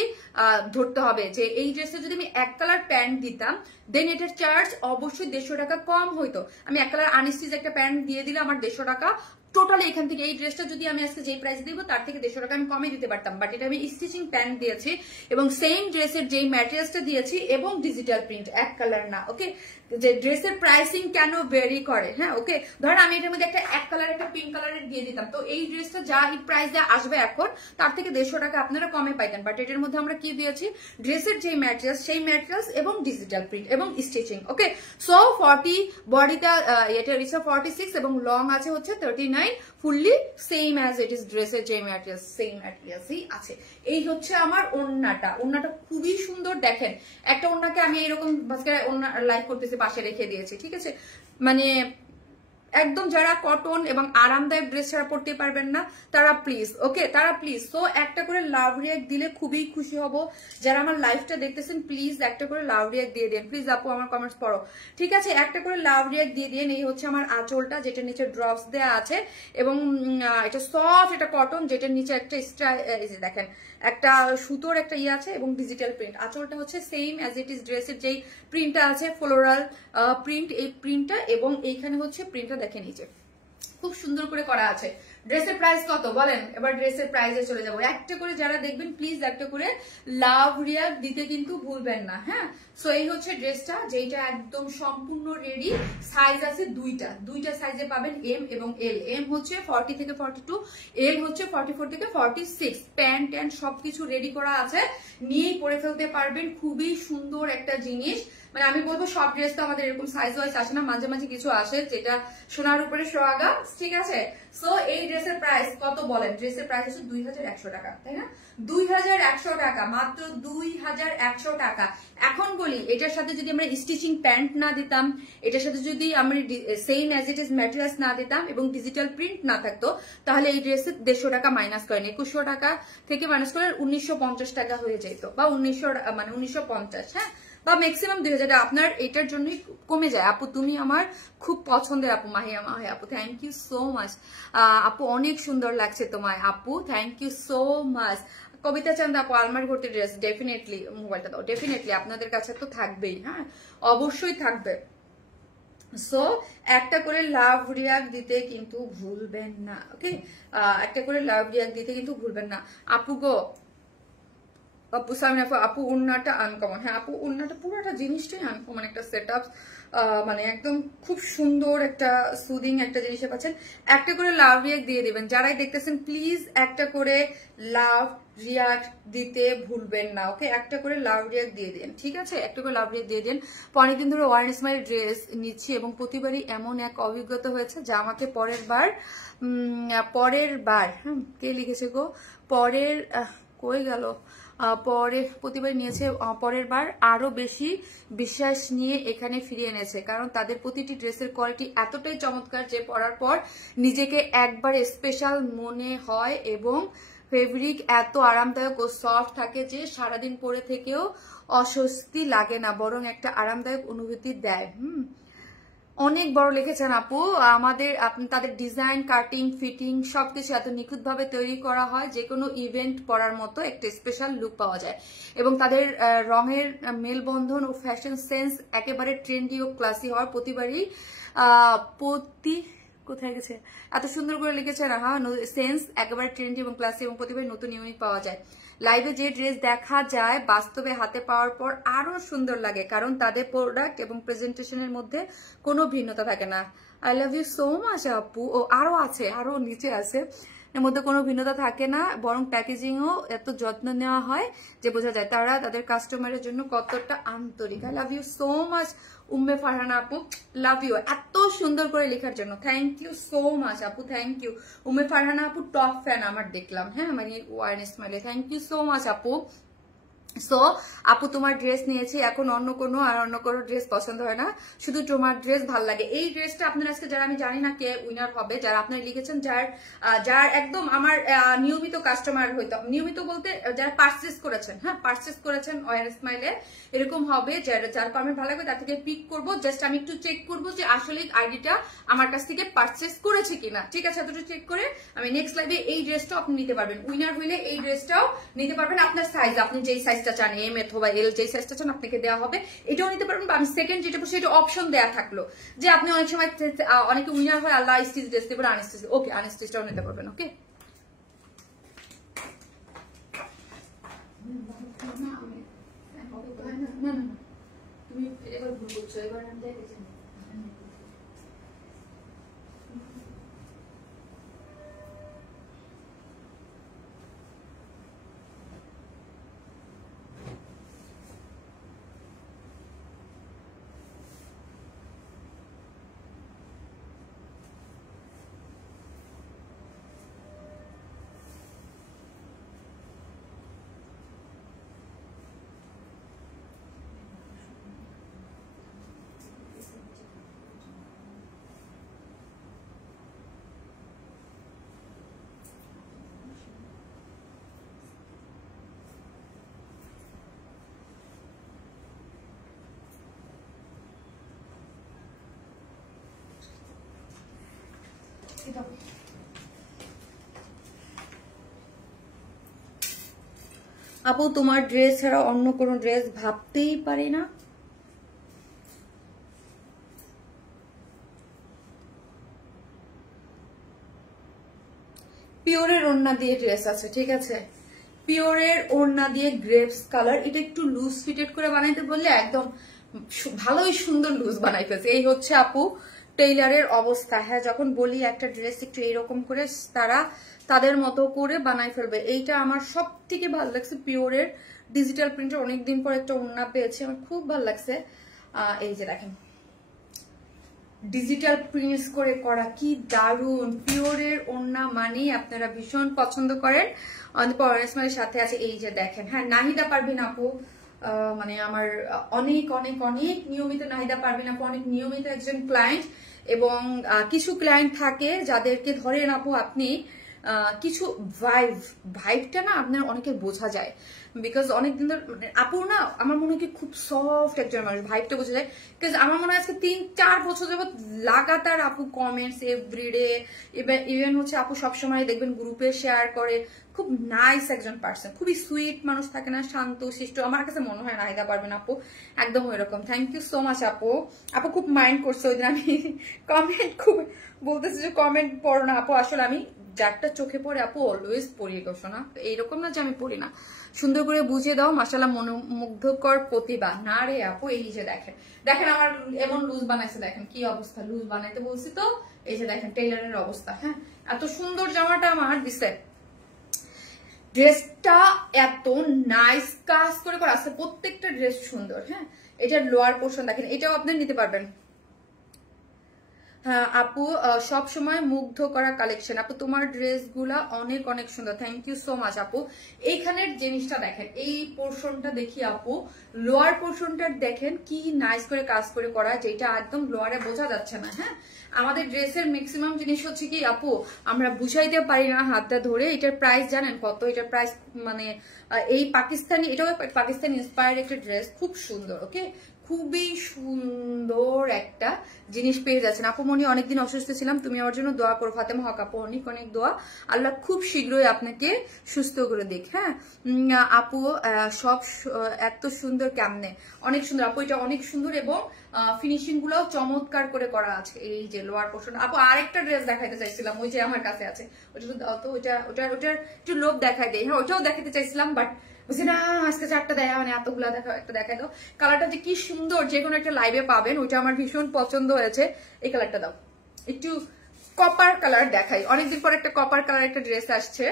ধরতে হবে। যে এই ড্রেসে যদি আমি এক কালার প্যান্ট দিতাম, দেন এটার চার্জ অবশ্যই 150 টাকা কম হইতো। আমি এক কালার আনস্টিচ একটা প্যান্ট দিয়ে দিলে আমার 150 টাকা টোটালি এখান থেকে, এই ড্রেসটা যদি আমি আজকে যে প্রাইস দিব তার থেকে 150 টাকা আমি কমে দিতে পারতাম, বাট এটা আমি স্টিচিং প্যান্ট দিয়েছি এবং সেম ড্রেসের যেই ম্যাটেরিয়ালসটা দিয়েছি এবং ডিজিটাল প্রিন্ট, এক কালার না, ওকে। যে ড্রেসের প্রাইসিং কেন ভেরি করে, হ্যাঁ ওকে। ধরেন আমি এটার মধ্যে একটা এক কালার একটা পিঙ্ক কালারের দিয়ে দিতাম, তো এই ড্রেসটা যা প্রাইস দিয়ে আসবে এখন তার থেকে 150 টাকা আপনারা কমে পাইতেন, বাট এটার মধ্যে আমরা কি দিয়েছি, ড্রেসের যে ম্যাটেরিয়ালস সেই ম্যাটেরিয়ালস এবং ডিজিটাল প্রিন্ট এবং স্টিচিং, ওকে। সো 40 বডিটা এটা রিসা 46 এবং লং আছে হচ্ছে 39, fully same as it is ড্রেসের যে ম্যাটেরিয়ালস সেম ম্যাটেরিয়ালসই আছে। এই হচ্ছে আমার ওড়নাটা, ওড়নাটা খুবই সুন্দর, দেখেন একটা ওড়নাকে আমি এরকম ওড়না লাইক করতেছি পাশে রেখে দিয়েছি, ঠিক আছে। মানে একদম যারা কটন এবং আরামদায়ক ড্রেস ছাড়া পড়তে পারবেন না তারা প্লিজ, ওকে তারা প্লিজ। তো একটা করে লাভ রিয়াক্ট দিলে খুবই খুশি হব। যারা আমার লাইভটা দেখতেছেন প্লিজ একটা করে লাভ রিয়াক্ট দিয়ে দেন, প্লিজ আপু আমার কমেন্টস পড়ো, ঠিক আছে। একটা করে লাভ রিয়াক্ট দিয়ে দেন। এই হচ্ছে আমার আঁচলটা, যেটা নিচে ড্রপস দেওয়া আছে এবং এটা সফট, এটা কটন, যেটার নিচে একটা দেখেন একটা সুতোর একটা ইয়ে আছে এবং ডিজিটাল প্রিন্ট। আঁচলটা হচ্ছে সেম অ্যাজ ইট ইজ ড্রেসের যেই প্রিন্টটা আছে, ফ্লোরাল প্রিন্ট, এই প্রিন্টটা এবং এইখানে হচ্ছে প্রিন্টটা দেখেন নিচে খুব সুন্দর করে করা আছে। ড্রেসের প্রাইস কত বলেন, এবার ড্রেসের প্রাইসে চলে যাবো। একটা করে যারা দেখবেন প্লিজ একটা করে লাভ রিয়াক্ট দিতে কিন্তু ভুলবেন না, হ্যাঁ। সো এই হচ্ছে ড্রেসটা, যেটা একদম সম্পূর্ণ রেডি। সাইজ আছে দুইটা সাইজে পাবেন, এম এবং এল। এম হচ্ছে 40 থেকে 42, এল হচ্ছে 44 থেকে 46। প্যান্ট ট্যান্ট সবকিছু রেডি করা আছে, নিয়েই পরে ফেলতে পারবেন। খুবই সুন্দর একটা জিনিস, মানে আমি বলবো সব ড্রেস তো আমাদের এরকম সাইজ ওয়াইজ আসে না, মাঝে মাঝে কিছু আসে যেটা সোনার উপরে সোহাগা, ঠিক আছে। সো এই ড্রেসের প্রাইস কত বলেন, ড্রেসের প্রাইস হচ্ছে 2100 টাকা, তাই না? 2100 টাকা, মাত্র 2100 টাকা। এখন বলি এটার সাথে যদি আমরা স্টিচিং প্যান্ট না দিতাম, এটার সাথে যদি আমরা same as it is materials না দিতাম এবং ডিজিটাল প্রিন্ট না থাকতো, তাহলে এই ড্রেসের 150 টাকা মাইনাস করেন, 2100 টাকা থেকে মাইনাস করে 1950 টাকা হয়ে যেত, বা 1950, হ্যাঁ, বা ম্যাক্সিমাম 2000 টাকা আপনার এটার জন্যই কমে যায়। আপু তুমি আমার খুব পছন্দের আপু, মাহিয়া আপু, থ্যাংক ইউ সো মাচ আপু, অনেক সুন্দর লাগছে তোমায় আপু, থ্যাংক ইউ সো মাচ। কবিতা চান্দা আপু, আলমারি ভর্তি ড্রেস, ডেফিনেটলি মোবাইলটা দাও, ডেফিনেটলি আপনাদের কাছে তো থাকবেই, হ্যাঁ অবশ্যই থাকবে। সো একটা করে লাভ রিয়াক্ট দিতে কিন্তু ভুলবেন না, ওকে, একটা করে লাভ রিয়াক্ট দিতে কিন্তু ভুলবেন না আপু গো। আপু সামিনা আপু উন্নাটা আনকমন, হ্যাঁ আপু উন্নাটা পুরোটা জিনিসটাই আনকমন, একটা সেট আপ, মানে একদম খুব সুন্দর একটা সুদিং একটা জিনিসে পাচ্ছেন। একটা করে লাভ রিয়াক্ট দিয়ে দিবেন, যারাই দেখতেছেন প্লিজ একটা করে লাভ রিয়াক্ট দিতে ভুলবেন না, ওকে। একটা করে লাভ রিয়াক্ট দিয়ে দেন, ঠিক আছে, একটা করে লাভ রিয়াক্ট দিয়ে দেন। অনেকদিন ধরে ওয়ান স্মাইল ড্রেস নিচ্ছি এবং প্রতিবারই এমন এক অভিজ্ঞতা হয়েছে যা আমাকে পরের বার হ্যাঁ কে লিখেছে গো, পরের কই গেল, পরে প্রতিবার নিয়েছে, পরের বার আরো বেশি বিশ্বাস নিয়ে এখানে ফিরিয়ে এনেছে, কারণ তাদের প্রতিটি ড্রেসের কোয়ালিটি এতটাই চমৎকার যে পরার পর নিজেকে একবার স্পেশাল মনে হয় এবং ফেব্রিক এত আরামদায়ক ও সফট থাকে যে সারাদিন পরে থেকেও অস্বস্তি লাগে না, বরং একটা আরামদায়ক অনুভূতি দেয়। অনেক বড় লিখেছেন আপু, আমাদের তাদের ডিজাইন, কাটিং, ফিটিং সবকিছু এত নিখুঁতভাবে তৈরি করা হয় যে কোনো ইভেন্ট পরার মতো একটা স্পেশাল লুক পাওয়া যায় এবং তাদের রঙের মেলবন্ধন ও ফ্যাশন সেন্স একেবারে ট্রেন্ডি ও ক্লাসি হওয়ার প্রতিবারই কোথায় গেছে এত সুন্দর করে লিখেছেন, হ্যাঁ সেন্স একেবারে ট্রেন্ডি এবং ক্লাসি এবং প্রতিবারই নতুন ইউনিক পাওয়া যায়। লাইভে যে ড্রেস দেখা যায় বাস্তবে হাতে পাওয়ার পর আরো সুন্দর লাগে, কারণ তাদের প্রোডাক্ট এবং প্রেজেন্টেশনের মধ্যে কোনো ভিন্নতা থাকে না। I love you so much আপু। ও আরো আছে, আরো নিচে আছে, এর মধ্যে কোনো ভিন্নতা থাকে না, বরং প্যাকেজিংও এত যত্ন নেওয়া হয় যে বোঝা যায় তারা তাদের কাস্টমারের জন্য কতটা আন্তরিক। I love you so much Umme Farhana আপু, লাভ ইউ এত সুন্দর করে লেখার জন্য, থ্যাংক ইউ সো মাচ আপু, থ্যাংক ইউ। উম্মে ফারহানা আপু টপ ফ্যান আমার দেখলাম, হ্যাঁ মানে ওয়ারনেস মাইলে, থ্যাংক ইউ সো মাচ আপু। সো আপু তোমার ড্রেস নিয়েছি, এখন অন্য কোনো ড্রেস পছন্দ হয় না, শুধু তোমার ড্রেস ভালো লাগে। এই ড্রেসটা আপনার আজকে যারা, আমি জানি না কে উইনার হবে, যারা আপনারা লিখেছেন, যার একদম আমার নিয়মিত কাস্টমার হইতো, নিয়মিত বলতে যারা পারচেস করেছেন, হ্যাঁ পারচেস করেছেন ওয়ার স্মাইলে, এরকম হবে যার কমেন্ট ভালো লাগবে তার থেকে পিক করবো। জাস্ট আমি একটু চেক করবো যে আসলে আইডিটা আমার কাছ থেকে পারচেস করেছে কিনা, ঠিক আছে, এতটুকু চেক করে আমি নেক্সট লাইভে এই ড্রেসটাও আপনি নিতে পারবেন। উইনার হইলে এই ড্রেসটাও নিতে পারবেন, আপনার সাইজ, আপনি যেই সাইজটা চান, এম অথবা এল, যেই সাইজটা চান আপনাকে দেওয়া হবে, এটাও নিতে পারবেন। বা আমি সেকেন্ড যেটা বলছি এটা অপশন দেওয়া থাকলো, যে আপনি অনেক সময় অনেকে উইনার হয় আল্লাহ স্টিচ ড্রেস দেবেন, আনস্টিচ, ওকে আনস্টিচটাও নিতে পারবেন। ওকে তুমি এবার ভুল করছো, এবার আমি দেখেছি। আপু তোমার ড্রেস ছাড়া অন্য কোনো ড্রেস ভাবতেই পারি না। পিওরের ওড়না দিয়ে ড্রেস আছে, ঠিক আছে, পিওরের ওড়না দিয়ে গ্রেপস কালার, এটা একটু লুজ ফিটেড করে বানাইতে বললে একদম ভালোই সুন্দর লুজ বানাই ফেলছে। এই হচ্ছে আপু টেইলারের অবস্থা। হ্যাঁ যখন বলি একটা ড্রেস একটু এইরকম করে তারা তাদের মতো করে বানাই ফেলবে। এইটা আমার সব থেকে ভালো লাগছে, পিওরের ডিজিটাল প্রিন্টের, অনেকদিন পর একটা ওড়না পেয়েছি, আমার খুব ভালো লাগছে। এই যে দেখেন ডিজিটাল প্রিন্টস করে করা, কি দারুন। পিওরের ওড়না মানেই আপনারা ভীষণ পছন্দ করেন। পরের সাথে আছে এই যে দেখেন, হ্যাঁ নাহিদা পারভিন আপু, মানে আমার অনেক অনেক অনেক নিয়মিত নাহিদা পারভিন আপু, অনেক নিয়মিত একজন ক্লায়েন্ট। এবং কিছু ক্লায়েন্ট থাকে যাদেরকে ধরেন আপু আপনি কিছু ভাইবটা না আপনার অনেকে বোঝা যায়, বিকজ অনেকদিন ধরে আপু না আমার মনে হয় খুব সফট একজন মানুষ, ভাইবটা বোঝা যায়। বিকজ আমার মনে হয় আজকে 3-4 বছর যাবত লাগাতার আপু কমেন্টস এভরিডে, ইভেন হচ্ছে আপু সবসময় দেখবেন গ্রুপে শেয়ার করে, খুব নাইস একজন পার্সন, খুবই সুইট মানুষ থাকে না, শান্ত শিষ্ট, আমার কাছে মনে হয় নাহিদা পারবেন আপু একদম ওইরকম। থ্যাংক ইউ সো মাচ আপু। আপু খুব মাইন্ড করছে ওই দিন আমি কমেন্ট খুব বলতেছি যে কমেন্ট পড়ো না আপু, আসলে আমি যারটা চোখে পড়ে আপু অলওয়েজ পড়ি গো শোনা, এইরকম না যে আমি পড়ি না, সুন্দর করে বুঝিয়ে দাও, মাশাআল্লাহ মনোমুগ্ধকর প্রতিভা। না রে আপু এই যে দেখেন দেখেন আমার এমন লুজ বানাইছে, দেখেন কি অবস্থা, লুজ বানাইতে বলছি তো, এই যে দেখেন টেইলারের অবস্থা। হ্যাঁ এত সুন্দর জামাটা আমার দিছে, ড্রেসটা এত নাইস কাজ করে করা আছে, প্রত্যেকটা ড্রেস সুন্দর। হ্যাঁ এটার লোয়ার পোর্শন দেখেন, এটাও আপনি নিতে পারবেন। হ্যাঁ আপু সব সময় মুগ্ধ করা কালেকশন আপু, তোমার ড্রেসগুলা অনেক অনেক সুন্দর, থ্যাংক ইউ সো মাচ আপু। এইখানের জিনিসটা দেখেন, এই পোর্শনটা দেখি আপু, লোয়ার পোর্শনটা দেখেন কি নাইস করে কাজ করে করা, যেটা একদম লোয়ারে বোঝা যাচ্ছে না। হ্যাঁ আমাদের ড্রেসের ম্যাক্সিমাম জিনিস হচ্ছে কি আপু আমরা বুঝাইতে পারি না হাতটা ধরে। এটার প্রাইস জানেন কত? এটার প্রাইস মানে এই পাকিস্তানি, এটাও পাকিস্তানি ইন্সপায়ার্ড একটা ড্রেস, খুব সুন্দর। ওকে খুবই সুন্দর একটা জিনিস পেয়ে যাচ্ছেন আপু। মনি অনেকদিন অসুস্থ ছিলাম, তুমি আমার জন্য দোয়া করো। ফাতেমা হক আপু অনেক অনেক দোয়া, আল্লাহ খুব শীঘ্রই আপনাকে সুস্থ করে দিক। হ্যাঁ আপু সব এত সুন্দর কেমনে, অনেক সুন্দর আপু, এটা অনেক সুন্দর এবং ফিনিশিং গুলাও চমৎকার করে করা আছে। এই যে লোয়ার পোর্শন আপু, আরেকটা ড্রেস দেখাইতে চাইছিলাম, ওই যে আমার কাছে আছে, ওটা তো ওটার একটু লোভ দেখাই দেয়। হ্যাঁ ওটাও দেখাতে চাইছিলাম, বাট বুঝি না আজকে 4টা দেখা মানে এতগুলা দেখা, একটা দেখাই দাও। কালারটা যে কি সুন্দর, যে কোনো একটা লাইভে পাবেন, ওইটা আমার ভীষণ পছন্দ হয়েছে। এই কালারটা দাও, একটু কপার কালার দেখাই, অনেকদিন পর একটা কপার কালার একটা ড্রেস আসছে।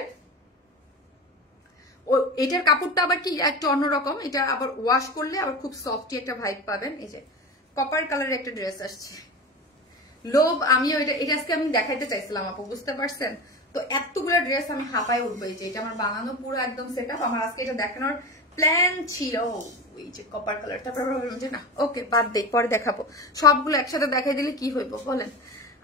ও এটার কাপড়টা আবার কি একটু অন্যরকম, এটা আবার ওয়াশ করলে আবার খুব সফটি একটা ভাইব পাবেন। এই যে কপার কালারের একটা ড্রেস আসছে, লোভ আমিও এটা আজকে আমি দেখাইতে চাইছিলাম আপু, বুঝতে পারছেন? তো এতগুলো ড্রেস আমি হাঁপায় উঠবো। এই যে এটা আমার বানানো পুরো একদম সেট আপ, আমার আজকে এটা দেখানোর প্ল্যান ছিল। এই যে কপার কালার, তারপর যে না ওকে বাদ দেই, পরে দেখাবো। সবগুলো একসাথে দেখাই দিলে কি হইব বলেন?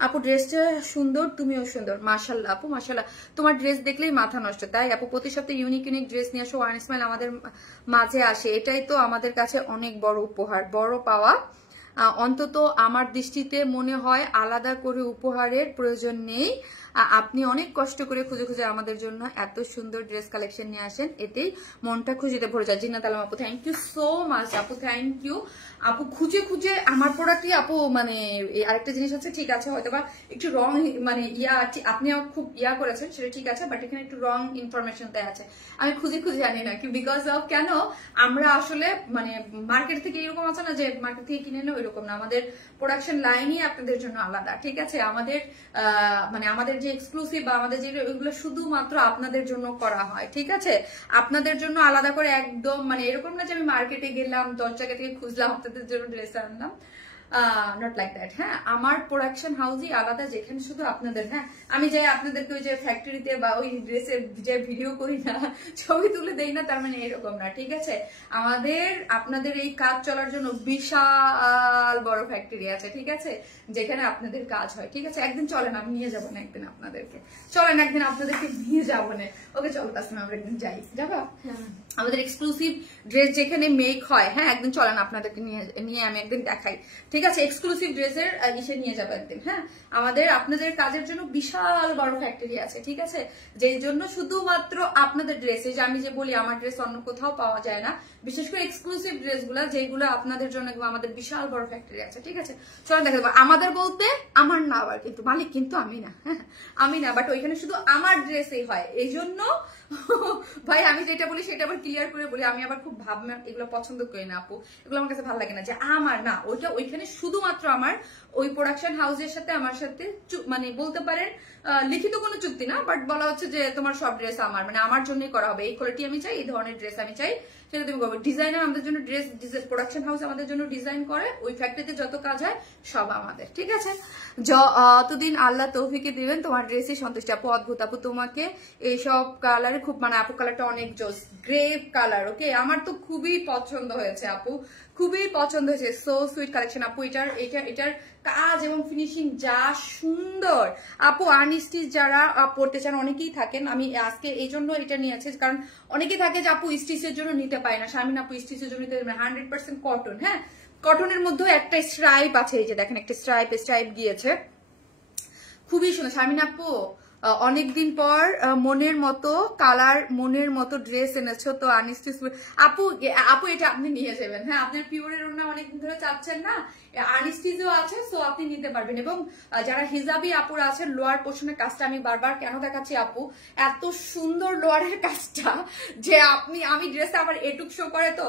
আপু ড্রেসটা সুন্দর, তুমিও সুন্দর, মাশাল্লাহ আপু মাশাল্লাহ। তোমার ড্রেস দেখলেই মাথা নষ্ট। তাই আপু প্রতি সপ্তাহে ইউনিক ইউনিক ড্রেস নিয়ে আসো, ওয়ান স্মাইল আমাদের মাঝে আসে, এটাই তো আমাদের কাছে অনেক বড় উপহার, বড় পাওয়া। অন্তত আমার দৃষ্টিতে মনে হয় আলাদা করে উপহারের প্রয়োজন নেই। আপনি অনেক কষ্ট করে খুঁজে খুঁজে আমাদের জন্য এত সুন্দর ড্রেস কালেকশন নিয়ে আসেন, এতেই মনটা খুঁজিতে ভরে যায়। জিন্নাত আলম আপু থ্যাংক ইউ সো মাচ আপু, থ্যাংক ইউ আপু। খুঁজে খুঁজে আমার প্রোডাক্টই আপু, মানে আরেকটা জিনিস হচ্ছে, ঠিক আছে হয়তো বা একটু রং, মানে আপনিও খুব করেছেন সেটা ঠিক আছে, বাট এখানে একটু রং ইনফরমেশন দেয়া আছে। আমি খুঁজে খুঁজে জানি না কি, বিকজ অফ কেন আমরা আসলে মানে মার্কেট থেকে এরকম আছে না যে মার্কেট থেকে কিনে নেও, এরকম না। আমাদের প্রোডাকশন লাইনই আপনাদের জন্য আলাদা, ঠিক আছে? আমাদের মানে আমাদের যে এক্সক্লুসিভ বা আমাদের যে এগুলো শুধুমাত্র আপনাদের জন্য করা হয়, ঠিক আছে? আপনাদের জন্য আলাদা করে একদম, মানে এরকম না যে আমি মার্কেটে গেলাম 10 জায়গা থেকে খুঁজলাম আপনাদের জন্য ড্রেস আনলাম, নট লাইক দ্যাট। হ্যাঁ, আমার প্রোডাকশন হাউসই আলাদা, যেখানে শুধু আপনাদের, হ্যাঁ আমি যাই আপনাদেরকে ওই যে ফ্যাক্টরিতে বা ওই ড্রেসের যে ভিডিও করি না, ছবি তুলে দেই না, তার মানে এরকম না, ঠিক আছে? আমাদের আপনাদের এই কাজ চলার জন্য বিশাল বড় ফ্যাক্টরি আছে, ঠিক আছে, যেখানে আপনাদের কাজ হয়, ঠিক আছে? একদিন চলেন, আমি নিয়ে যাবো না একদিন আপনাদেরকে, চলেন একদিন আপনাদেরকে নিয়ে যাবো না। ওকে চলো তাসমিম, আমরা একদিন যাই, যাবো? আমাদের এক্সক্লুসিভ ড্রেস যেখানে মেক হয়, হ্যাঁ একদিন চলেন আপনাদেরকে নিয়ে আমি একদিন দেখাই, ঠিক আছে? এক্সক্লুসিভ ড্রেসের ইসে নিয়ে যাবো একদিন। হ্যাঁ, আমাদের আপনাদের কাজের জন্য বিশাল বড় ফ্যাক্টরি আছে, ঠিক আছে, যেই জন্য শুধুমাত্র আপনাদের ড্রেস, এই যে আমি যে বলি আমার ড্রেস অন্য কোথাও পাওয়া যায় না, বিশেষ করে এক্সক্লুসিভ ড্রেসগুলো যেগুলো আপনাদের জন্য আমাদের বিশাল বড় ফ্যাক্টরি আছে, ঠিক আছে? চলেন দেখা দেবো। আমাদের বলতে আমার না, আবার কিন্তু মালিক কিন্তু আমি না, হ্যাঁ আমি না, বাট ওইখানে শুধু আমার ড্রেসই হয়। এই জন্য ভাই আমি যেটা বলি সেটা আবার ক্লিয়ার করে বলি, আমি আবার খুব এগুলো পছন্দ করি না আপু, এগুলো আমার কাছে ভালো লাগে না যে আমার না, ওইটা ওইখানে শুধুমাত্র আমার ওই প্রোডাকশন হাউসের সাথে আমার সাথে মানে বলতে পারেন লিখিত কোনো চুক্তি না, বাট বলা হচ্ছে যে তোমার সব ড্রেস আমার, মানে আমার জন্যই করা হবে, এই কোয়ালিটি আমি চাই, এই ধরনের ড্রেস আমি চাই, সেটা তুমি করবে। ডিজাইনার আমাদের জন্য ড্রেস, প্রোডাকশন হাউস আমাদের জন্য ডিজাইন করে, ওই ফ্যাক্টরিতে যত কাজ হয় সব আমাদের, ঠিক আছে? যতদিন আল্লাহ তৌফিকে দিবেন তোমার ড্রেসই সন্তুষ্টি আপু। অদ্ভুত আপু, তোমাকে এইসব কালারে খুব, মানে আপু কালারটা অনেক জোস, গ্রেপ কালার, ওকে আমার তো খুবই পছন্দ হয়েছে আপু, খুবই পছন্দ হয়েছে। সো সুইট কালেকশন আপু, এটার কাজ এবং ফিনিশিং যা সুন্দর আপু। আনস্টিচ যারা পড়তে চান অনেকেই থাকেন, আমি আজকে এই জন্য এটা নিয়েছি, কারণ অনেকেই থাকে যে আপু স্টিচের জন্য নিতে পারে না, শারমিন আপু স্টিচের জন্য নিতে, 100% কটন, হ্যাঁ কটনের মধ্যেও একটা স্ট্রাইপ আছে, এই যে দেখেন একটা স্ট্রাইপ গিয়েছে, খুবই সুন্দর। শারমিন আপু অনেকদিন পর মনের মতো কালার, মনের মতো ড্রেস এনেছো তো আনস্টিচ আপু। আপু এটা আপনি নিয়ে যাবেন, হ্যাঁ আপনার পিওরের ওড়না অনেকদিন ধরে চাচ্ছেন না, আনস্টিচও আছে, সো আপনি নিতে পারবেন। এবং যারা হিজাবি আপুরা আছেন, লোয়ার পোর্শনের কাজটা আমি বারবার কেন দেখাচ্ছি আপু, এত সুন্দর লোয়ারের কাজটা যে আমি ড্রেসটা আমার এটুক শো করে, তো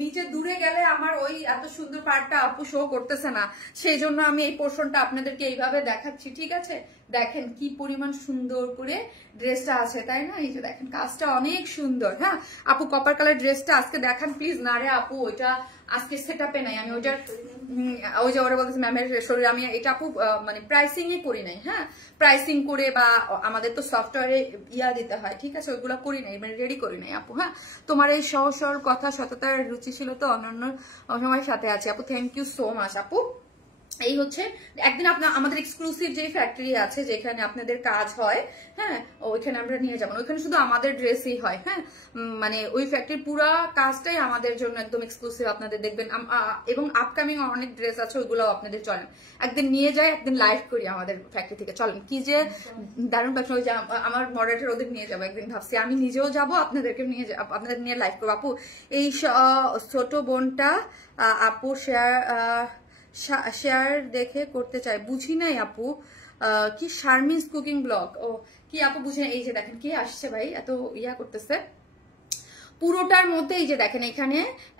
নিচে দূরে গেলে আমার ওই এত সুন্দর পার্টটা আপু শো করতেছে না, সেই জন্য আমি এই পোর্শনটা আপনাদেরকে এইভাবে দেখাচ্ছি, ঠিক আছে? দেখেন কি পরিমাণ সুন্দর করে ড্রেসটা আছে, তাই না? এই যে দেখেন কাজটা অনেক সুন্দর। হ্যাঁ আপু কপার কালার ড্রেসটা আজকে দেখান প্লিজ। না রে আপু ওইটা আজকে সেট আপে নাই, আমি ওইটার ওই যে ওরা বলতেছে ম্যামের শরীর, আমি এটা আপু মানে প্রাইসিং এ করি নাই, হ্যাঁ প্রাইসিং করে বা আমাদের তো সফটওয়্যারে দিতে হয়, ঠিক আছে, ওইগুলো করি নাই, মানে রেডি করি নাই আপু। হ্যাঁ তোমার এই সহজ সরল কথা, সততার রুচিশীলতা অন্যান্য সময়ের সাথে আছে আপু, থ্যাংক ইউ সো মাচ আপু। এই হচ্ছে একদিন আপনার আমাদের এক্সক্লুসিভ যে ফ্যাক্টরি আছে যেখানে আপনাদের কাজ হয়, হ্যাঁ ওইখানে আমরা নিয়ে যাবো, ওইখানে শুধু আমাদের ড্রেসই হয়, হ্যাঁ মানে ওই ফ্যাক্টরির পুরা কাজটাই আমাদের জন্য একদম এক্সক্লুসিভ, আপনাদের দেখবেন। এবং আপকামিং অনেক ড্রেস আছে, ওইগুলোও আপনাদের চলেন একদিন নিয়ে যাই, একদিন লাইভ করি আমাদের ফ্যাক্টরি থেকে, চলেন কি যে দারুণ পাচ্ছেন। ওই যে আমার মডারেটর ওদের নিয়ে যাবো একদিন, ভাবছি আমি নিজেও যাবো, আপনাদেরকে নিয়ে আপনাদের নিয়ে লাইভ করবো আপু। এই ছোট বোনটা আপু শেয়ার দেখে করতে চাই, বুঝি নাই আপু কি শারমিনস কুকিং ব্লগ, ও কি আপু বুঝি না। এই যে দেখেন কে আসছে ভাই, এত ইয়া করতেছে পুরোটার মধ্যে, এই যে দেখেন এখানে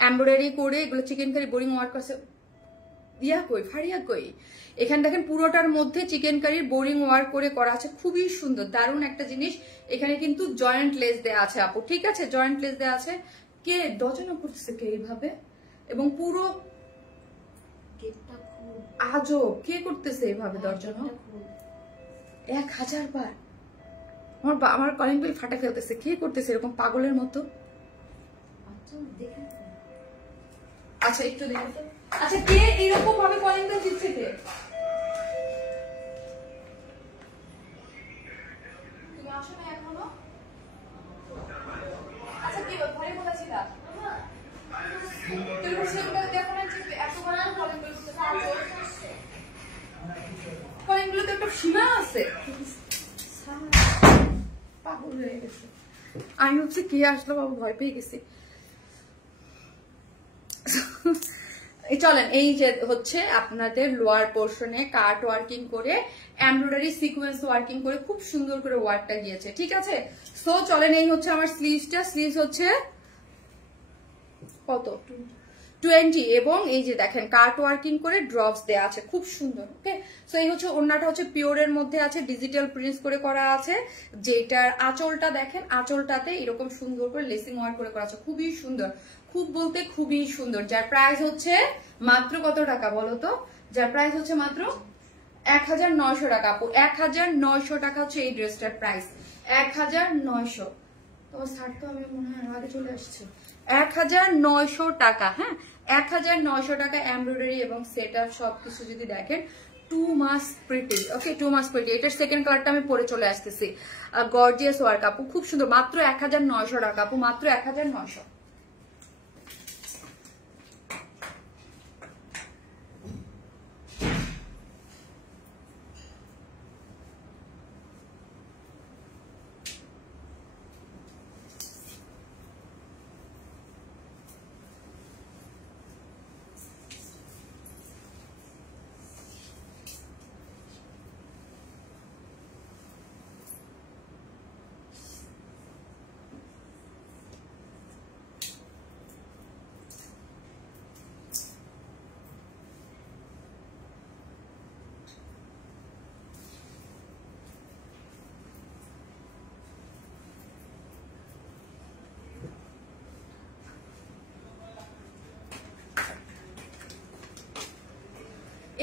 এমব্রয়ডারি করে এগুলো চিকেন কারি বোরিং ওয়ার্ক আছে, ইয়া কই ফারিয়া কই। এখানে দেখেন পুরোটার মধ্যে চিকেন কারির বোরিং ওয়ার্ক করে করা আছে, খুবই সুন্দর দারুণ একটা জিনিস। এখানে কিন্তু জয়েন্ট লেস দেওয়া আছে আপু, ঠিক আছে, জয়েন্ট লেস দেওয়া আছে। কে ডজনও করতেছে কে এইভাবে, এবং পুরো আজব কে করতেছে এইভাবে দরজনও 1000 বার। আমার কলিং বেল ফাটা ফেলতেছে, কে করতেছে এরকম পাগলের মতো। আচ্ছা একটু দেখো তো, আচ্ছা কে এরকম ভাবে কলিং বেল দিচ্ছে কে? তুমি আসো না এখনো? আচ্ছা কি ঘরে বলেছিল তুমি বলছিলে তোমাকে দেখো না যে এতবার কলিং বেল করতে আছে, কলিং বেল তো একটা সীমা আছে। পাগল হয়ে গেছে। আমি হচ্ছে কে আসলো বাবু, ভয় পেয়ে গেছি। চলেন, এই যে হচ্ছে আপনাদের লোয়ার পোর্শনে কাট ওয়ার্কিং করে এমব্রয়ডারি সিকোয়েন্স ওয়ার্কিং করে খুব সুন্দর করে ওয়ার্কটা গিয়েছে, ঠিক আছে। সো চলেন, এই হচ্ছে আমার স্লিভসটা। স্লিভস হচ্ছে কত 20, এবং এই যে দেখেন কাট ওয়ার্কিং করে ড্রপস দেওয়া আছে, খুব সুন্দর। ওকে, সো এই হচ্ছে ওড়নাটা হচ্ছে পিওরের মধ্যে আছে, ডিজিটাল প্রিন্টস করে করা আছে। যেটার আঁচলটা দেখেন, আঁচলটাতে এরকম সুন্দর করে লেসিং ওয়ার্ক করে করা আছে, খুবই সুন্দর, খুব বলতে খুবই সুন্দর। যার প্রাইস হচ্ছে মাত্র কত টাকা বলো তো? যার প্রাইস হচ্ছে মাত্র 1900 টাকা আপু, 1900 টাকা হচ্ছে এই ড্রেসটার প্রাইস, 1900। তোমার শার্ট তো আমি মনে হয় আগে চলে আসছে। 1900 টাকা, হ্যাঁ 1900 টাকা এমব্রয়ডারি এবং সেট আপ সবকিছু যদি দেখেন, টু মাস প্রিটি। ওকে, টু মাস প্রিটি। এটার সেকেন্ড কালারটা আমি পরে চলে আসতেছি। গর্জিয়াস ওয়ার্ক আপু, খুব সুন্দর, মাত্র 1900 টাকা আপু, মাত্র 1900।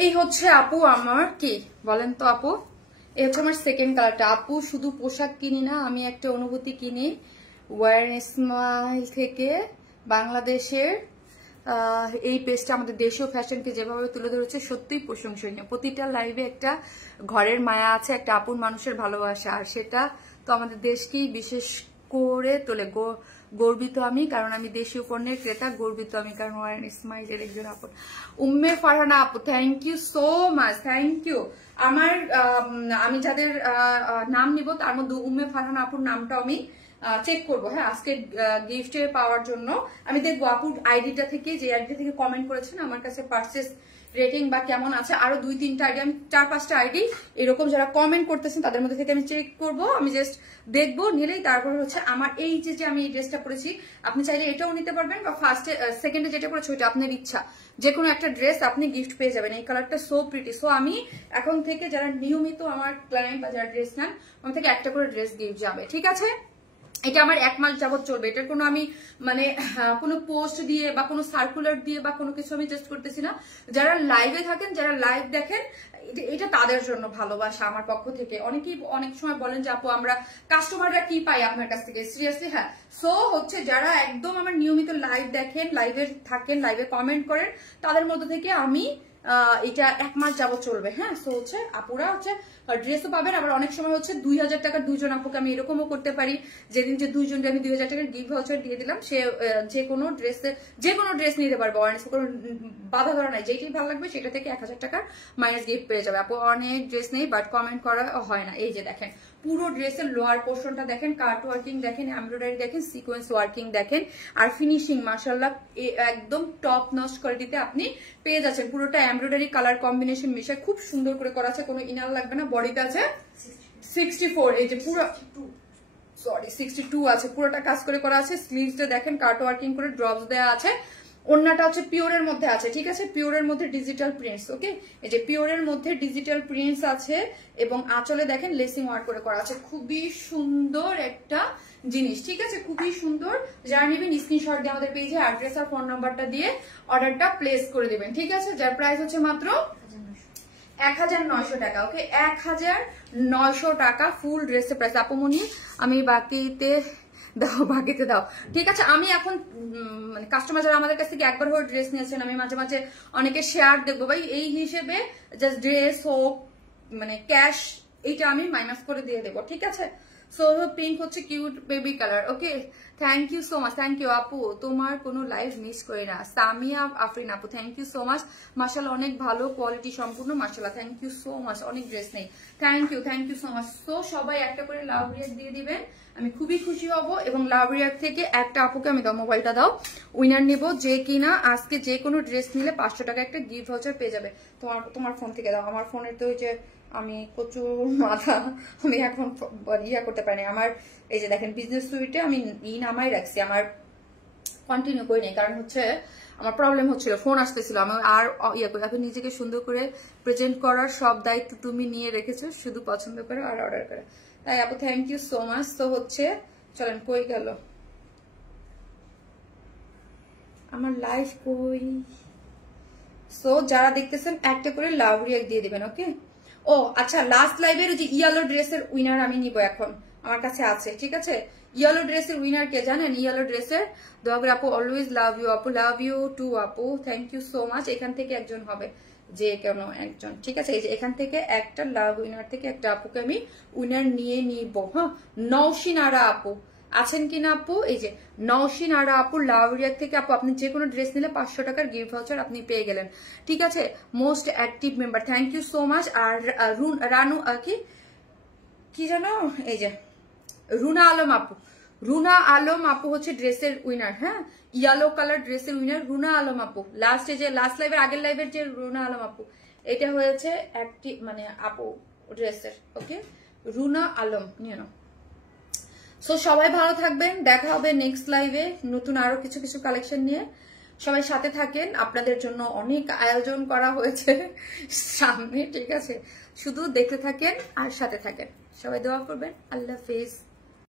এই হচ্ছে আপু আমার, কি বলেন তো আপু, এই হচ্ছে আমার সেকেন্ড কালারটা। আপু শুধু পোশাক কিনি না, আমি একটা অনুভূতি কিনি। ওয়ার স্মাইল থেকে বাংলাদেশের এই পেজটা আমাদের দেশীয় ফ্যাশনকে যেভাবে তুলে ধরেছে সত্যিই প্রশংসনীয়। প্রতিটা লাইভে একটা ঘরের মায়া আছে, একটা আপন মানুষের ভালোবাসা, আর সেটা তো আমাদের দেশকেই বিশেষ করে তোলে। গর্বিত আমি, কারণ আমি দেশীয় পণ্যের ক্রেতা। গর্বিত আমি, কারণ ওয়ার স্মাইলের একজন আপন। উম্মে ফারহানা আপু, thank you so much, thank you. আমি যাদের নাম নিব তার মধ্যে উম্মে ফারহানা আপুর নামটা আমি চেক করবো, হ্যাঁ, আজকে গিফটে পাওয়ার জন্য আমি দেখবো আপুর আইডিটা থেকে, যে আইডিটা থেকে কমেন্ট করেছেন আমার কাছে পারচেস রেটিং বা কেমন আছে। আরো 2-3টা আইডি, আমি 4-5টা আইডি এরকম যারা কমেন্ট করতেছেন তাদের মধ্যে থেকে আমি চেক করব, আমি জাস্ট দেখবো, নিলেই তারপরে হচ্ছে আমার এই যে আমি এই ড্রেসটা পরেছি, আপনি চাইলে এটাও নিতে পারবেন, বা ফার্স্টে সেকেন্ডে যেটা পরেছি ওইটা আপনার ইচ্ছা, যে কোনো একটা ড্রেস আপনি গিফট পেয়ে যাবেন। এই কালারটা সো প্রিটি। সো আমি এখন থেকে যারা নিয়মিত আমার ক্লায়েন্ট বা যারা ড্রেস নেন, আমার থেকে একটা করে ড্রেস গিফট যাবে, ঠিক আছে। এটা আমার 1 মাস যাবত চলবে। এটার কোনো আমি মানে কোনো পোস্ট দিয়ে বা কোনো সার্কুলার দিয়ে বা কোনো কিছু আমি জাস্ট করতেছি না। যারা লাইভে থাকেন, যারা লাইভ দেখেন, এটা তাদের জন্য ভালোবাসা আমার পক্ষ থেকে। অনেকেই অনেক সময় বলেন যে আপু আমরা কাস্টমাররা কি পাই আপনার কাছ থেকে, সিরিয়াসলি হ্যাঁ। সো হচ্ছে যারা একদম আমার নিয়মিত লাইভ দেখেন, লাইভে থাকেন, লাইভে কমেন্ট করেন, তাদের মধ্যে থেকে আমি এটা 1 মাস যাবত চলবে, হ্যাঁ। সো হচ্ছে আপুরা হচ্ছে ড্রেসও পাবেন। আবার অনেক সময় হচ্ছে 2000 টাকার 2জন আপুকে আমি এরকমও করতে পারি, যেদিন যে 2জনকে আমি 2000 টাকার গিফট ভাউচার দিয়ে দিলাম, সে যে কোনো ড্রেস নিতে পারবে, কোনো বাধা ধরা নাই, যেটাই ভালো লাগবে সেটা থেকে 1000 টাকার মাইনাস গিফট পেয়ে যাবে। আপু অনেক ড্রেস নেই, বাট কমেন্ট করা হয় না। এই যে দেখেন পুরো ড্রেসের লোয়ার পোর্শনটা দেখেন, কাট ওয়ার্কিং দেখেন, এমব্রয়ডারি দেখেন, সিকোয়েন্স ওয়ার্কিং দেখেন, আর ফিনিশিং মাশাআল্লাহ একদম টপ নচ কোয়ালিটিতে আপনি পেয়ে যাচ্ছেন। পুরোটা এমব্রয়ডারি কালার কম্বিনেশন মিশে খুব সুন্দর করে করা আছে, কোনো ইনার লাগবে না। বডিটা আছে 64, এই যে পুরো 62 আছে, পুরোটা কাজ করে করা আছে। স্লিভসটা দেখেন কাট ওয়ার্কিং করে ড্রপস দেওয়া আছে। ওড়নাটা হচ্ছে পিওরের মধ্যে আছে, ঠিক আছে, পিওরের মধ্যে ডিজিটাল প্রিন্টস। ওকে, এই যে পিওরের মধ্যে ডিজিটাল প্রিন্টস আছে এবং আঁচলে দেখেন লেসিং ওয়ার্ক করে করা আছে। খুবই সুন্দর একটা জিনিস, ঠিক আছে, খুবই সুন্দর। যারা নেবেন স্ক্রিনশট দিয়ে আমাদের পেজে অ্যাড্রেস আর ফোন নাম্বারটা দিয়ে অর্ডারটা প্লেস করে দিবেন, ঠিক আছে। যার প্রাইস হচ্ছে মাত্র 1900 টাকা। ওকে, 1900 টাকা ফুল ড্রেসের প্রাইস। আপুমনি আমি বাকিতে দাও, ঠিক আছে। আমি এখন মানে কাস্টমার যারা আমাদের কাছ থেকে একবার হয়ে ড্রেস নিয়েছেন, আমি মাঝে মাঝে অনেকে শেয়ার দেখবো ভাই, এই হিসেবে জাস্ট ড্রেস হোক মানে ক্যাশ এইটা আমি মাইনাস করে দিয়ে দেবো, ঠিক আছে। সো পিঙ্ক হচ্ছে cute baby colour. Okay, thank you so much, thank you আপু, তোমার কোনো লাইভ মিস করি না। সামিয়া আফরিন আপু, থ্যাংক ইউ সো মাচ, মাশাআল্লাহ অনেক ভালো কোয়ালিটি সম্পূর্ণ, মাশাআল্লাহ, থ্যাংক ইউ সো মাচ। অনেক ড্রেস নেই, thank you so much. So সবাই একটা করে লাভ রিয়াক্ট দিয়ে দিবেন, আমি খুবই খুশি হব। এবং লাভ রিয়াক্ট থেকে একটা আপুকে আমি দাও, মোবাইলটা দাও, উইনার নিব যে কিনা আজকে যে কোনো ড্রেস নিলে 500 টাকা একটা গিফট ভাউচার পেয়ে যাবে। তোমার ফোন থেকে দাও, আমার ফোনের তো ওই যে আমি প্রচুর মাথা, আমি এখন ইয়া করতে পারি না। আমার এই যে দেখেন বিজনেস সুইটে আমি নামাই রাখছি, আমার কন্টিনিউ করি নাই, কারণ হচ্ছে আমার প্রবলেম হচ্ছিল, ফোন আসতেছিল। আমি আর ইয়ে করি, আপনি নিজেকে সুন্দর করে প্রেজেন্ট করার সব দায়িত্ব তুমি নিয়ে রেখেছো, শুধু পছন্দ করে আর অর্ডার করে। তাই আপু থ্যাংক ইউ সো মাচ। তো হচ্ছে চলেন, কই গেল আমার লাইফ, কই? সো যারা দেখতেছেন একটা করে লাভ রিয়াক্ট দিয়ে দিবেন। ওকে, ও আচ্ছা, লাস্ট লাইভের যে ইয়েলো ড্রেসের উইনার আমি নিব এখন, আমার কাছে আছে, ঠিক আছে। ইয়েলো ড্রেসের উইনার কে জানেন? ইয়েলো ড্রেসের দোয়াগর আপু, অলওয়েজ লাভ ইউ আপু, লাভ ইউ টু আপু, থ্যাংক ইউ সো মাচ। এখান থেকে একজন হবে, যে কেন একজন, ঠিক আছে। এই যে এখান থেকে একটা লাভ উইনার থেকে একটা আপুকে আমি উইনার নিয়ে নিব। হ্যাঁ, নওশিন আরা আপু আছেন কিনা আপু? এই যে নওশিন আরা আপু লাভ রিয়াক্ট থেকে আপু, আপনি যে কোনো ড্রেস নিলে 500 টাকার গিফট ভাউচার আপনি পেয়ে গেলেন, ঠিক আছে। Most active member, thank you so much. আর রানু কি জানো, এই যে রুনা আলম আপু, রুনা আলম আপু হচ্ছে ড্রেসের উইনার। হ্যাঁ, ইয়েলো কালার ড্রেসের উইনার রুনা আলম আপু। লাস্টে যে লাস্ট লাইভের আগের লাইভের যে রুনা আলম আপু, এটা হয়েছে অ্যাক্টিভ মানে আপু ড্রেসের। ওকে, রুনা আলম নিয়ে নাও। সো সবাই ভালো থাকবেন, দেখা হবে নেক্সট লাইভে নতুন আরো কিছু কিছু কালেকশন নিয়ে। সবাই সাথে থাকেন, আপনাদের জন্য অনেক আয়োজন করা হয়েছে সামনে, ঠিক আছে। শুধু দেখতে থাকেন আর সাথে থাকেন, সবাই দোয়া করবেন। আল্লাহ হাফেজ।